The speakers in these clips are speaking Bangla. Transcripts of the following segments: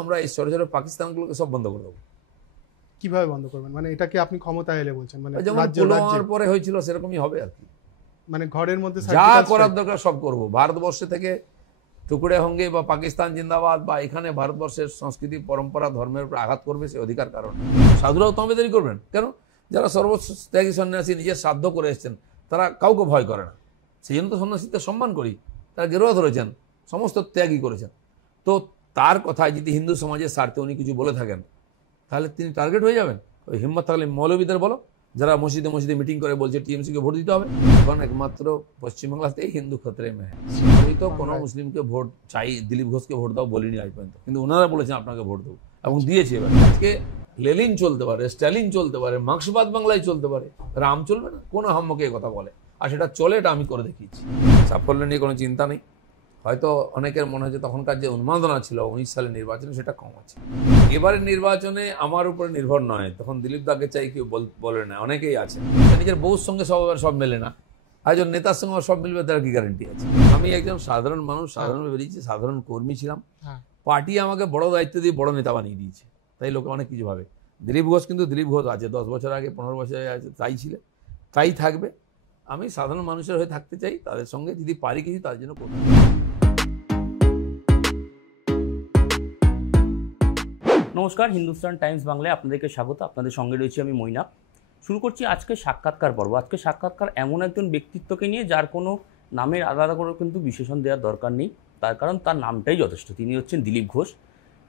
আমরা এই ছোট ছোট পাকিস্তানগুলোকে সব বন্ধ করে দেবো। কিভাবে বন্ধ করবেন? মানে এটা কি আপনি ক্ষমতায় এলে বলছেন? মানে যেমন পুলওয়ামার পরে হয়েছিল সেরকমই হবে আর কি। মানে ঘরের মধ্যে যা করার দরকার সব করবো। ভারতবর্ষে থেকে টুকরে হঙ্গে বা পাকিস্তান জিন্দাবাদ বা এখানে ভারতবর্ষের সংস্কৃতি পরম্পরা ধর্মের উপর আঘাত করবে সে অধিকার কারণ সাধুরাও তমেদারি করবেন কেন? যারা সর্বত্যাগী সন্ন্যাসী নিজের সাধ্য করে এসছেন তারা কাউকে ভয় করে না, সেই জন্য তো সন্ন্যাসীদের সম্মান করি। তারা গেরুয়া ধরেছেন, সমস্ত ত্যাগই করেছেন। তো তার কথায় যদি হিন্দু সমাজের স্বার্থে উনি কিছু বলে থাকেন তাহলে তিনি টার্গেট হয়ে যাবেন। ওই হিম্মত থাকলে মৌলবীদের বলো, যারা মসজিদে মসজিদে মিটিং করে বলছে টিএমসিকে ভোট দিতে হবে। এখন একমাত্র পশ্চিমবাংলাতেই হিন্দু ক্ষেত্রে মেয়ে, আমি তো কোনো মুসলিমকে ভোট চাই, দিলীপ ঘোষকে ভোট দাও বলিনি আজ পর্যন্ত, কিন্তু ওনারা বলেছেন আপনাকে ভোট দেবো এবং দিয়েছে। এবার আজকে লেলিন চলতে পারে, স্ট্যালিন চলতে পারে, মার্ক্সবাদ বাংলায় চলতে পারে, রাম চলবে না? কোনো হাম্মকে কথা বলে, আর সেটা চলে, এটা আমি করে দেখিয়েছি। সাফল্য নিয়ে কোনো চিন্তা নেই। হয়তো অনেকের মনে হচ্ছে তখনকার যে উন্মাদনা ছিল 19 সালের নির্বাচনে সেটা কম আছে। এবারের নির্বাচনে আমার উপরে নির্ভর নয়, তখন দিলীপ দাকে চাই কেউ বলে না, অনেকেই আছে নিজের বউর সঙ্গে সব মেলে না, একজন নেতার সঙ্গে সব মিলবে তার কি গ্যারান্টি আছে? আমি একজন সাধারণ মানুষ, সাধারণ বেরিয়েছি, সাধারণ কর্মী ছিলাম। পার্টি আমাকে বড় দায়িত্ব দিয়ে বড় নেতা বানিয়ে দিয়েছে, তাই লোকে অনেক কিছু ভাবে। দিলীপ ঘোষ কিন্তু দিলীপ ঘোষ আছে, 10 বছর আগে 15 বছর আছে, তাই ছিল তাই থাকবে। আমি সাধারণ মানুষের হয়ে থাকতে চাই, তাদের সঙ্গে যদি পারি কিছু তার জন্য করব। নমস্কার, হিন্দুস্তান টাইমস বাংলায় আপনাদেরকে স্বাগত। আপনাদের সঙ্গে রয়েছি আমি মৈনাক। শুরু করছি আজকে সাক্ষাৎকার পর্ব। আজকে সাক্ষাৎকার এমন একজন ব্যক্তিত্বকে নিয়ে যার কোনো নামের আলাদা করে কিন্তু বিশেষণ দেওয়ার দরকার নেই, তার কারণ তার নামটাই যথেষ্ট। তিনি হচ্ছেন দিলীপ ঘোষ।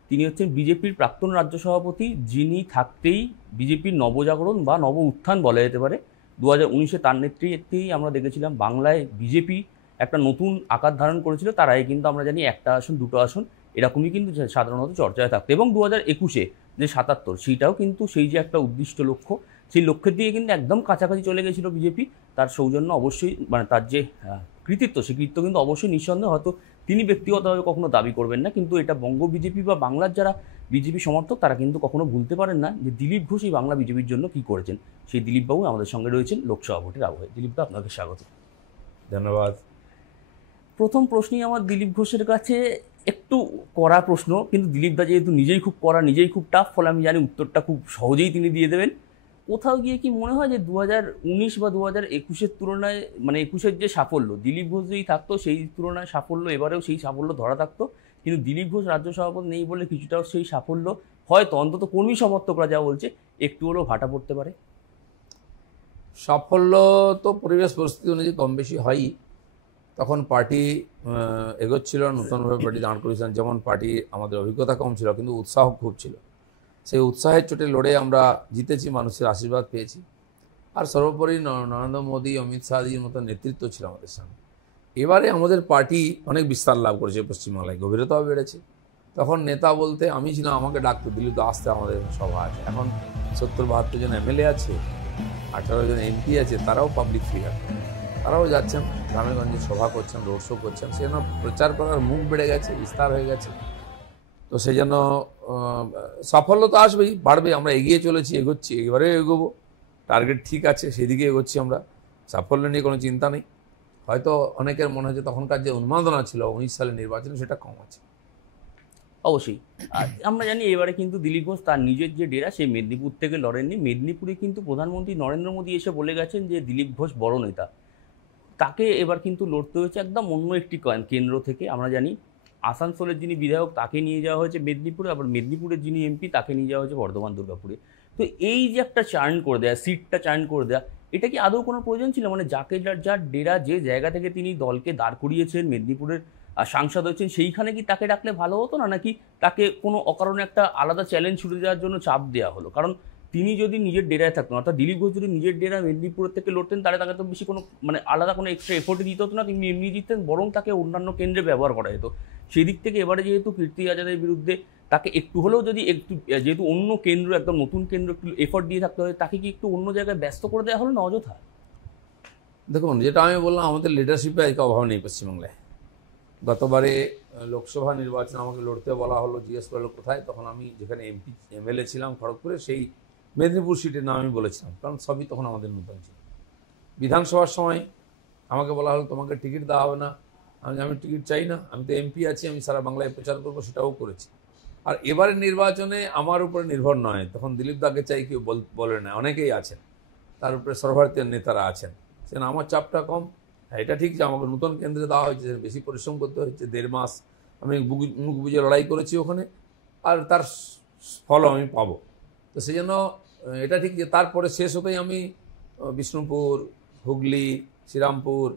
তিনি হচ্ছেন বিজেপির প্রাক্তন রাজ্য সভাপতি, যিনি থাকতেই বিজেপির নবজাগরণ বা নব উত্থান বলা যেতে পারে। 2019-এ তার নেতৃত্বেই আমরা দেখেছিলাম বাংলায় বিজেপি একটা নতুন আকার ধারণ করেছিল। তার আগে কিন্তু আমরা জানি একটা আসন, দুটো আসন এরকমই কিন্তু সাধারণত চর্চায় থাকতো। এবং 2021-এ যে 77, সেইটাও কিন্তু সেই যে একটা উদ্দিষ্ট লক্ষ্য, সেই লক্ষ্যের দিকে কিন্তু একদম কাছাকাছি চলে গেছিল বিজেপি। তার সৌজন্য অবশ্যই, মানে তার যে কৃতিত্ব, সেই কৃতিত্ব কিন্তু অবশ্যই নিঃসন্দেহে, হয়তো তিনি ব্যক্তিগতভাবে কখনো দাবি করবেন না, কিন্তু এটা বঙ্গ বিজেপি বা বাংলার যারা বিজেপি সমর্থক তারা কিন্তু কখনো ভুলতে পারেন না যে দিলীপ ঘোষ এই বাংলা বিজেপির জন্য কী করেছেন। সেই দিলীপবাবু আমাদের সঙ্গে রয়েছেন লোকসভা ভোটের আবহে। দিলীপদা, আপনাকে স্বাগত। ধন্যবাদ। প্রথম প্রশ্নই আমার দিলীপ ঘোষের কাছে একটু কড়া প্রশ্ন, কিন্তু দিলীপদা যেহেতু নিজেই খুব কড়া, নিজেই খুব টাফ, ফলে আমি জানি উত্তরটা খুব সহজেই তিনি দিয়ে দেবেন। কোথাও গিয়ে কি মনে হয় যে 2019 বা 2021-এর তুলনায়, মানে 21-এর যে সাফল্য, দিলীপ ঘোষ যেই থাকতো সেই তুলনায় সাফল্য এবারেও সেই সাফল্য ধরা থাকতো, কিন্তু দিলীপ ঘোষ রাজ্য সভাপতি নেই বলে কিছুটাও সেই সাফল্য হয়তো অন্তত কর্মী সমর্থকরা যা বলছে একটু হলেও ভাটা পড়তে পারে? সাফল্য তো পরিবেশ পরিস্থিতি অনুযায়ী কম বেশি হয়ই। তখন পার্টি এগোচ্ছিল, নতুনভাবে পার্টি দাঁড় করেছিলেন। যেমন পার্টি আমাদের অভিজ্ঞতা কম ছিল, কিন্তু উৎসাহ খুব ছিল। সেই উৎসাহের চোটে লড়ে আমরা জিতেছি, মানুষের আশীর্বাদ পেয়েছি। আর সর্বোপরি নরেন্দ্র মোদী, অমিত শাহজির মতো নেতৃত্ব ছিল আমাদের সামনে। এবারে আমাদের পার্টি অনেক বিস্তার লাভ করেছে, পশ্চিমবাংলায় গভীরতাও বেড়েছে। তখন নেতা বলতে আমি ছিলাম, আমাকে ডাকতো দিলীপ দা আসতে, আমাদের সভা আছে। এখন 70-72 জন এমএলএ আছে, 18 জন এমপি আছে, তারাও পাবলিক ফিগার, তারাও যাচ্ছেন গ্রামে গঞ্জে সভা করছেন, রোড শো করছেন। সেই জন্য প্রচার করার মুখ বেড়ে গেছে, বিস্তার হয়ে গেছে। তো সেই জন্য সাফল্য তো আসবেই, বাড়বে। আমরা এগিয়ে চলেছি, এগোচ্ছি, এবারেও এগোবো। টার্গেট ঠিক আছে, সেদিকে এগোচ্ছি আমরা। সাফল্য নিয়ে কোনো চিন্তা নেই। হয়তো অনেকের মনে হচ্ছে তখনকার যে উন্মাদনা ছিল 19 সালের নির্বাচনে সেটা কম আছে। অবশ্যই। আর আমরা জানি এবারে কিন্তু দিলীপ ঘোষ তার নিজের যে ডেরা, সেই মেদিনীপুর থেকে লড়েননি। মেদিনীপুরে কিন্তু প্রধানমন্ত্রী নরেন্দ্র মোদী এসে বলে গেছেন যে দিলীপ ঘোষ বড় নেতা। তাকে এবার কিন্তু লড়তে হয়েছে একদম অন্য একটি কেন্দ্র থেকে। আমরা জানি আসানসোলের যিনি বিধায়ক তাকে নিয়ে যাওয়া হয়েছে মেদিনীপুরে, আবার মেদিনীপুরের যিনি এমপি তাকে নিয়ে যাওয়া হয়েছে বর্ধমান দুর্গাপুরে। তো এই যে একটা চার্ন করে দেয়া, সিটটা চার্ন করে দেয়া, এটা কি আদৌ কোনো প্রয়োজন ছিল? মানে যাকে যার ডেরা, যে জায়গা থেকে তিনি দলকে দাঁড় করিয়েছেন, মেদিনীপুরের সাংসদ হয়েছেন, সেইখানে কি তাকে ডাকলে ভালো হতো না, নাকি তাকে কোনো অকারণে একটা আলাদা চ্যালেঞ্জ ছুড়ে দেওয়ার জন্য চাপ দেওয়া হলো? কারণ তিনি যদি নিজের ডেরায় থাকতেন, অর্থাৎ দিলীপ ঘোষ যদি নিজের ডেরা মেদিনীপুরের থেকে লড়তেন, তাহলে তাকে তো বেশি কোনো, মানে আলাদা কোনো এক্সট্রা এফোর্টই দিতে হতো না, তিনি এমনি জিততেন, বরং তাকে অন্যান্য কেন্দ্রে ব্যবহার করা যেত। সেই দিক থেকে এবারে যেহেতু কীর্তি আজাদের বিরুদ্ধে তাকে একটু হলেও যদি একটু, যেহেতু অন্য কেন্দ্র, একদম নতুন কেন্দ্র, একটু এফোর্ট দিয়ে থাকতে হয়, তাকে কি একটু অন্য জায়গায় ব্যস্ত করে দেওয়া হলো না অযথা? দেখুন, যেটা আমি বললাম, আমাদের লিডারশিপে আজকে অভাব নেই পশ্চিমবাংলায়। গতবারে লোকসভা নির্বাচন আমাকে লড়তে বলা হলো, জিজ্ঞেস করলো কোথায়, তখন আমি যেখানে এমপি এমএলএ ছিলাম খড়গপুরে, সেই মেদিনীপুর সিটের নাম আমি বলেছিলাম, কারণ সবই তখন আমাদের নতুন ছিল। বিধানসভার সময় আমাকে বলা হলো তোমাকে টিকিট দেওয়া হবে না। আমি টিকিট চাই না, আমি তো এমপি আছি, আমি সারা বাংলায় প্রচার করবো, সেটাও করেছি। আর এবারের নির্বাচনে আমার উপরে নির্ভর নয়, তখন দিলীপ দাকে চাই কেউ বলে না, অনেকেই আছেন, তার উপরে সর্বভারতীয় নেতারা আছেন, সেখানে আমার চাপটা কম। এটা ঠিক যে আমাকে নতুন কেন্দ্রে দেওয়া হয়েছে, বেশি পরিশ্রম করতে হয়েছে, 1.5 মাস আমি মুখ বুঝে লড়াই করেছি ওখানে, আর তার ফল আমি পাবো। তো সেই জন্য এটা ঠিক যে তারপরে শেষ হতেই আমি বিষ্ণুপুর, হুগলি, শ্রীরামপুর,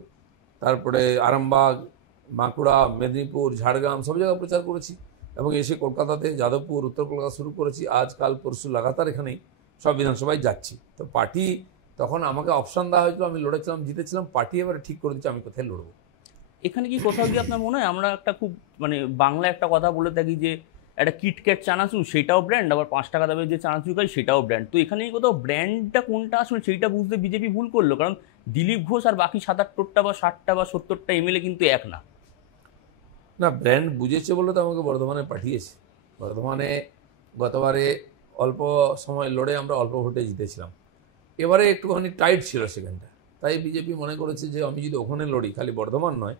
তারপরে আরামবাগ, বাঁকুড়া, মেদিনীপুর, ঝাড়গ্রাম সব জায়গায় প্রচার করেছি, এবং এসে কলকাতাতে যাদবপুর, উত্তর কলকাতা শুরু করেছি। আজকাল পরশু লাগাতার এখানেই সব বিধানসভায় যাচ্ছি। তো পার্টি তখন আমাকে অপশান দেওয়া হয়েছিল, আমি লড়েছিলাম, জিতেছিলাম, পার্টি এবারে ঠিক করে দিচ্ছে আমি কোথায় লড়বো। এখানে কি কোথাও গিয়ে আপনার মনে হয় আমরা একটা খুব মানে বাংলা একটা কথা বলে থাকি যে একটা কিটক্যাট চানাচুর সেটাও ব্র্যান্ড, আবার 5 টাকা দামের যে চানাচুর খাই সেটাও ব্র্যান্ড, তো এখানে কোথাও ব্র্যান্ডটা কোনটা আসলে সেইটা বুঝতে বিজেপি ভুল করলো? কারণ দিলীপ ঘোষ আর বাকি 77টা বা 60টা বা 70টা এমএলএ কিন্তু এক না। না, ব্র্যান্ড বুঝেছে বলে তো আমাকে বর্ধমানে পাঠিয়েছে। বর্ধমানে গতবারে অল্প সময় লড়ে আমরা অল্প ভোটে জিতেছিলাম, এবারে একটুখানি টাইট ছিল সেখানটা, তাই বিজেপি মনে করেছে যে আমি যদি ওখানে লড়ি, খালি বর্ধমান নয়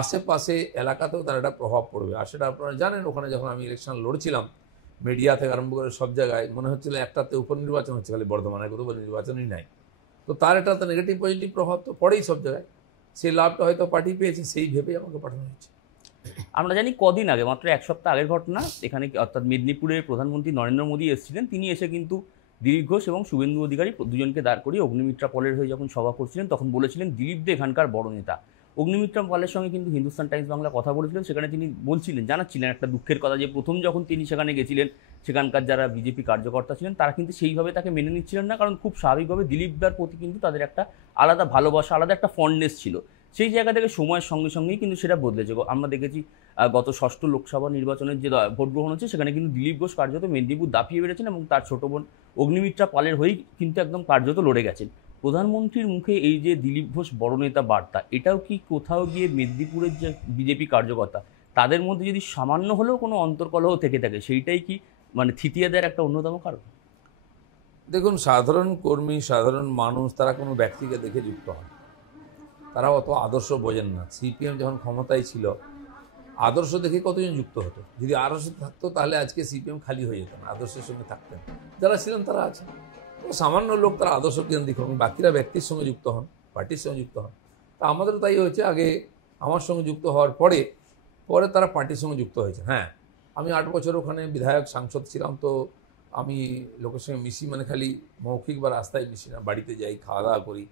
আশেপাশে এলাকাতেও তার একটা প্রভাব পড়বে। আর সেটা আপনারা জানেন, ওখানে যখন আমি ইলেকশন লড়ছিলাম মিডিয়া থেকে আরম্ভ করে সব জায়গায় মনে হচ্ছিল একটাতে উপনির্বাচন হচ্ছে, খালি বর্ধমানে কোনো নির্বাচনই নাই। তো তার একটা তো নেগেটিভ পজিটিভ প্রভাব তো পড়েই সব জায়গায়, সেই লাভটা হয়তো পার্টি পেয়েছে, সেই ভেবেই আমাকে পাঠানো হয়েছে। আমরা জানি কদিন আগে, মাত্র 1 সপ্তাহ আগের ঘটনা, এখানে অর্থাৎ মেদিনীপুরের প্রধানমন্ত্রী নরেন্দ্র মোদী এসেছিলেন। তিনি এসে কিন্তু দিলীপ ঘোষ এবং শুভেন্দু অধিকারী দুজনকে দাঁড় করিয়ে অগ্নিমিত্রা পলের হয়ে যখন সভা করছিলেন তখন বলেছিলেন দিলীপ দে এখানকার বড় নেতা। অগ্নিমিত্রা পলের সঙ্গে কিন্তু হিন্দুস্তান টাইমস বাংলা কথা বলেছিলেন, সেখানে তিনি বলছিলেন, জানাচ্ছিলেন একটা দুঃখের কথা যে প্রথম যখন তিনি সেখানে গেছিলেন সেখানকার যারা বিজেপি কার্যকর্তা ছিলেন তারা কিন্তু সেইভাবে তাকে মেনে নিচ্ছিলেন না, কারণ খুব স্বাভাবিকভাবে দিলীপদার প্রতি কিন্তু তাদের একটা আলাদা ভালোবাসা, আলাদা একটা ফন্ডনেস ছিল। সেই জায়গা থেকে সময়ের সঙ্গে সঙ্গেই কিন্তু সেটা বদলেছে। আমরা দেখেছি গত 6ষ্ঠ লোকসভা নির্বাচনের যে ভোট গ্রহণ হচ্ছে সেখানে কিন্তু দিলীপ ঘোষ কার্যত মেদিনীপুর দাপিয়ে বেড়েছেন এবং তার ছোট বোন অগ্নিমিত্রা পালের হয়েই কিন্তু একদম কার্যত লড়ে গেছেন। প্রধানমন্ত্রীর মুখে এই যে দিলীপ ঘোষ বড় নেতা বার্তা, এটাও কি কোথাও গিয়ে মেদিনীপুরের যে বিজেপি কার্যকর্তা তাদের মধ্যে যদি সামান্য হলেও কোনো অন্তর্কলহ থেকে থাকে সেইটাই কি মানে থিতিয়ে দেওয়ার একটা অন্যতম কারণ? দেখুন, সাধারণ কর্মী, সাধারণ মানুষ তারা কোনো ব্যক্তিকে দেখে যুক্ত হয়, তারা অত আদর্শ বোঝেন না। সিপিএম যখন ক্ষমতায় ছিল আদর্শ দেখে কতজন যুক্ত হতো, যদি আদর্শ থাকতো তাহলে আজকে সিপিএম খালি হয়ে যেত না, আদর্শের সঙ্গে থাকতেন যারা ছিলেন তারা আছেন। তো সামান্য লোক তারা আদর্শ কেন্দ্রিক হন, বাকিরা ব্যক্তির সঙ্গে যুক্ত হন, পার্টির সঙ্গে যুক্ত হন। তা আমাদেরও তাই হয়েছে, আগে আমার সঙ্গে যুক্ত হওয়ার পরে পরে তারা পার্টির সঙ্গে যুক্ত হয়েছে। হ্যাঁ, আমি 8 বছর ওখানে বিধায়ক সাংসদ ছিলাম, তো আমি লোকের সঙ্গে মিশি, মানে খালি মৌখিক বা রাস্তায় মিশি না, বাড়িতে যাই, খাওয়া দাওয়া করি,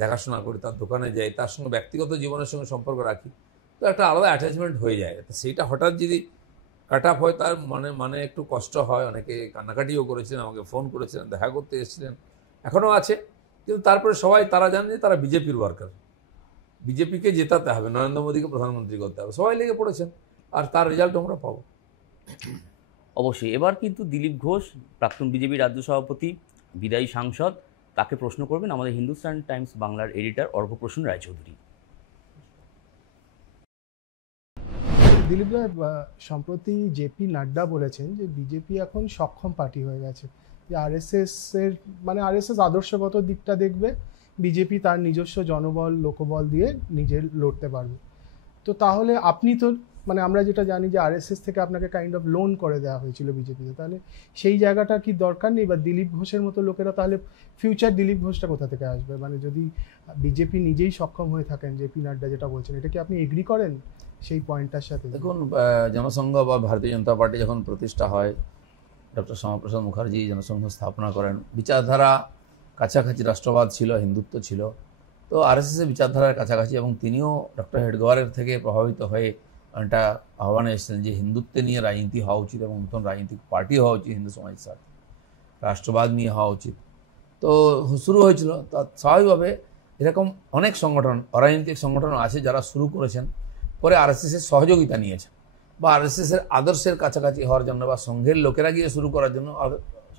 দেখাশোনা করি, তার দোকানে যাই, তার সঙ্গে ব্যক্তিগত জীবনের সঙ্গে সম্পর্ক রাখি, তো একটা আলাদা অ্যাটাচমেন্ট হয়ে যায়। তো সেইটা হঠাৎ যদি কাট আপ হয় তার মানে একটু কষ্ট হয়। অনেকে কান্নাকাটিও করেছিলেন, আমাকে ফোন করেছিলেন, দেখা করতে এসেছিলেন, এখনও আছে। কিন্তু তারপরে সবাই তারা জানে যে তারা বিজেপির ওয়ার্কার, বিজেপিকে জেতাতে হবে, নরেন্দ্র মোদীকে প্রধানমন্ত্রী করতে হবে, সবাই লেগে পড়েছেন, আর তার রেজাল্ট আমরা পাবো। অবশ্যই এবার কিন্তু দিলীপ ঘোষ, প্রাক্তন বিজেপি রাজ্য সভাপতি, বিদায়ী সাংসদ, তাকে প্রশ্ন করবেন আমাদের হিন্দুস্তান টাইমস বাংলার এডিটর অর্ঘ্যপ্রসূন রায়চৌধুরী। দিলীপ দা, সম্প্রতি জেপি নাড্ডা বলেছেন যে বিজেপি এখন সক্ষম পার্টি হয়ে গেছে, যে আরএসএস এর মানে আরএসএস আদর্শগত দিকটা দেখবে, বিজেপি তার নিজস্ব জনবল লোকবল দিয়ে নিজে লড়তে পারবে। তো তাহলে আপনি তো মানে আমরা যেটা জানি যে আরএসএস থেকে আপনাকে কাইন্ড অফ লোন করে দেওয়া হয়েছিল বিজেপিতে, তাহলে সেই জায়গাটা কি দরকার নেই? বা দিলীপ ঘোষের মতো লোকেরা তাহলে ফিউচার দিলীপ ঘোষটা কোথা থেকে আসবে? মানে যদি বিজেপি নিজেই সক্ষম হয়ে থাকেন, জেপি নাড্ডা যেটা বলছেন, এটা কি আপনি এগ্রি করেন সেই পয়েন্টটার সাথে? দেখুন, জনসংঘ বা ভারতীয় জনতা পার্টি যখন প্রতিষ্ঠা হয়, ডক্টর শ্যামাপ্রসাদ মুখার্জি জনসংঘ স্থাপনা করেন, বিচারধারা কাছাকাছি রাষ্ট্রবাদ ছিল, হিন্দুত্ব ছিল, তো আরএসএসের বিচারধারার কাছাকাছি, এবং তিনিও ডক্টর হেডগোয়ারের থেকে প্রভাবিত হয়ে একটা আহ্বানে এসেছিলেন যে হিন্দুত্বে নিয়ে রাজনীতি হওয়া উচিত এবং নতুন রাজনৈতিক পার্টি হওয়া উচিত, হিন্দু সমাজের সাথে রাষ্ট্রবাদ নিয়ে হওয়া উচিত। তো শুরু হয়েছিল, তা স্বাভাবিকভাবে এরকম অনেক সংগঠন, অরাজনৈতিক সংগঠন আছে যারা শুরু করেছেন, পরে আরএসএসের সহযোগিতা নিয়েছেন, বা আরএসএসের আদর্শের কাছাকাছি হওয়ার জন্য, বা সংঘের লোকেরা গিয়ে শুরু করার জন্য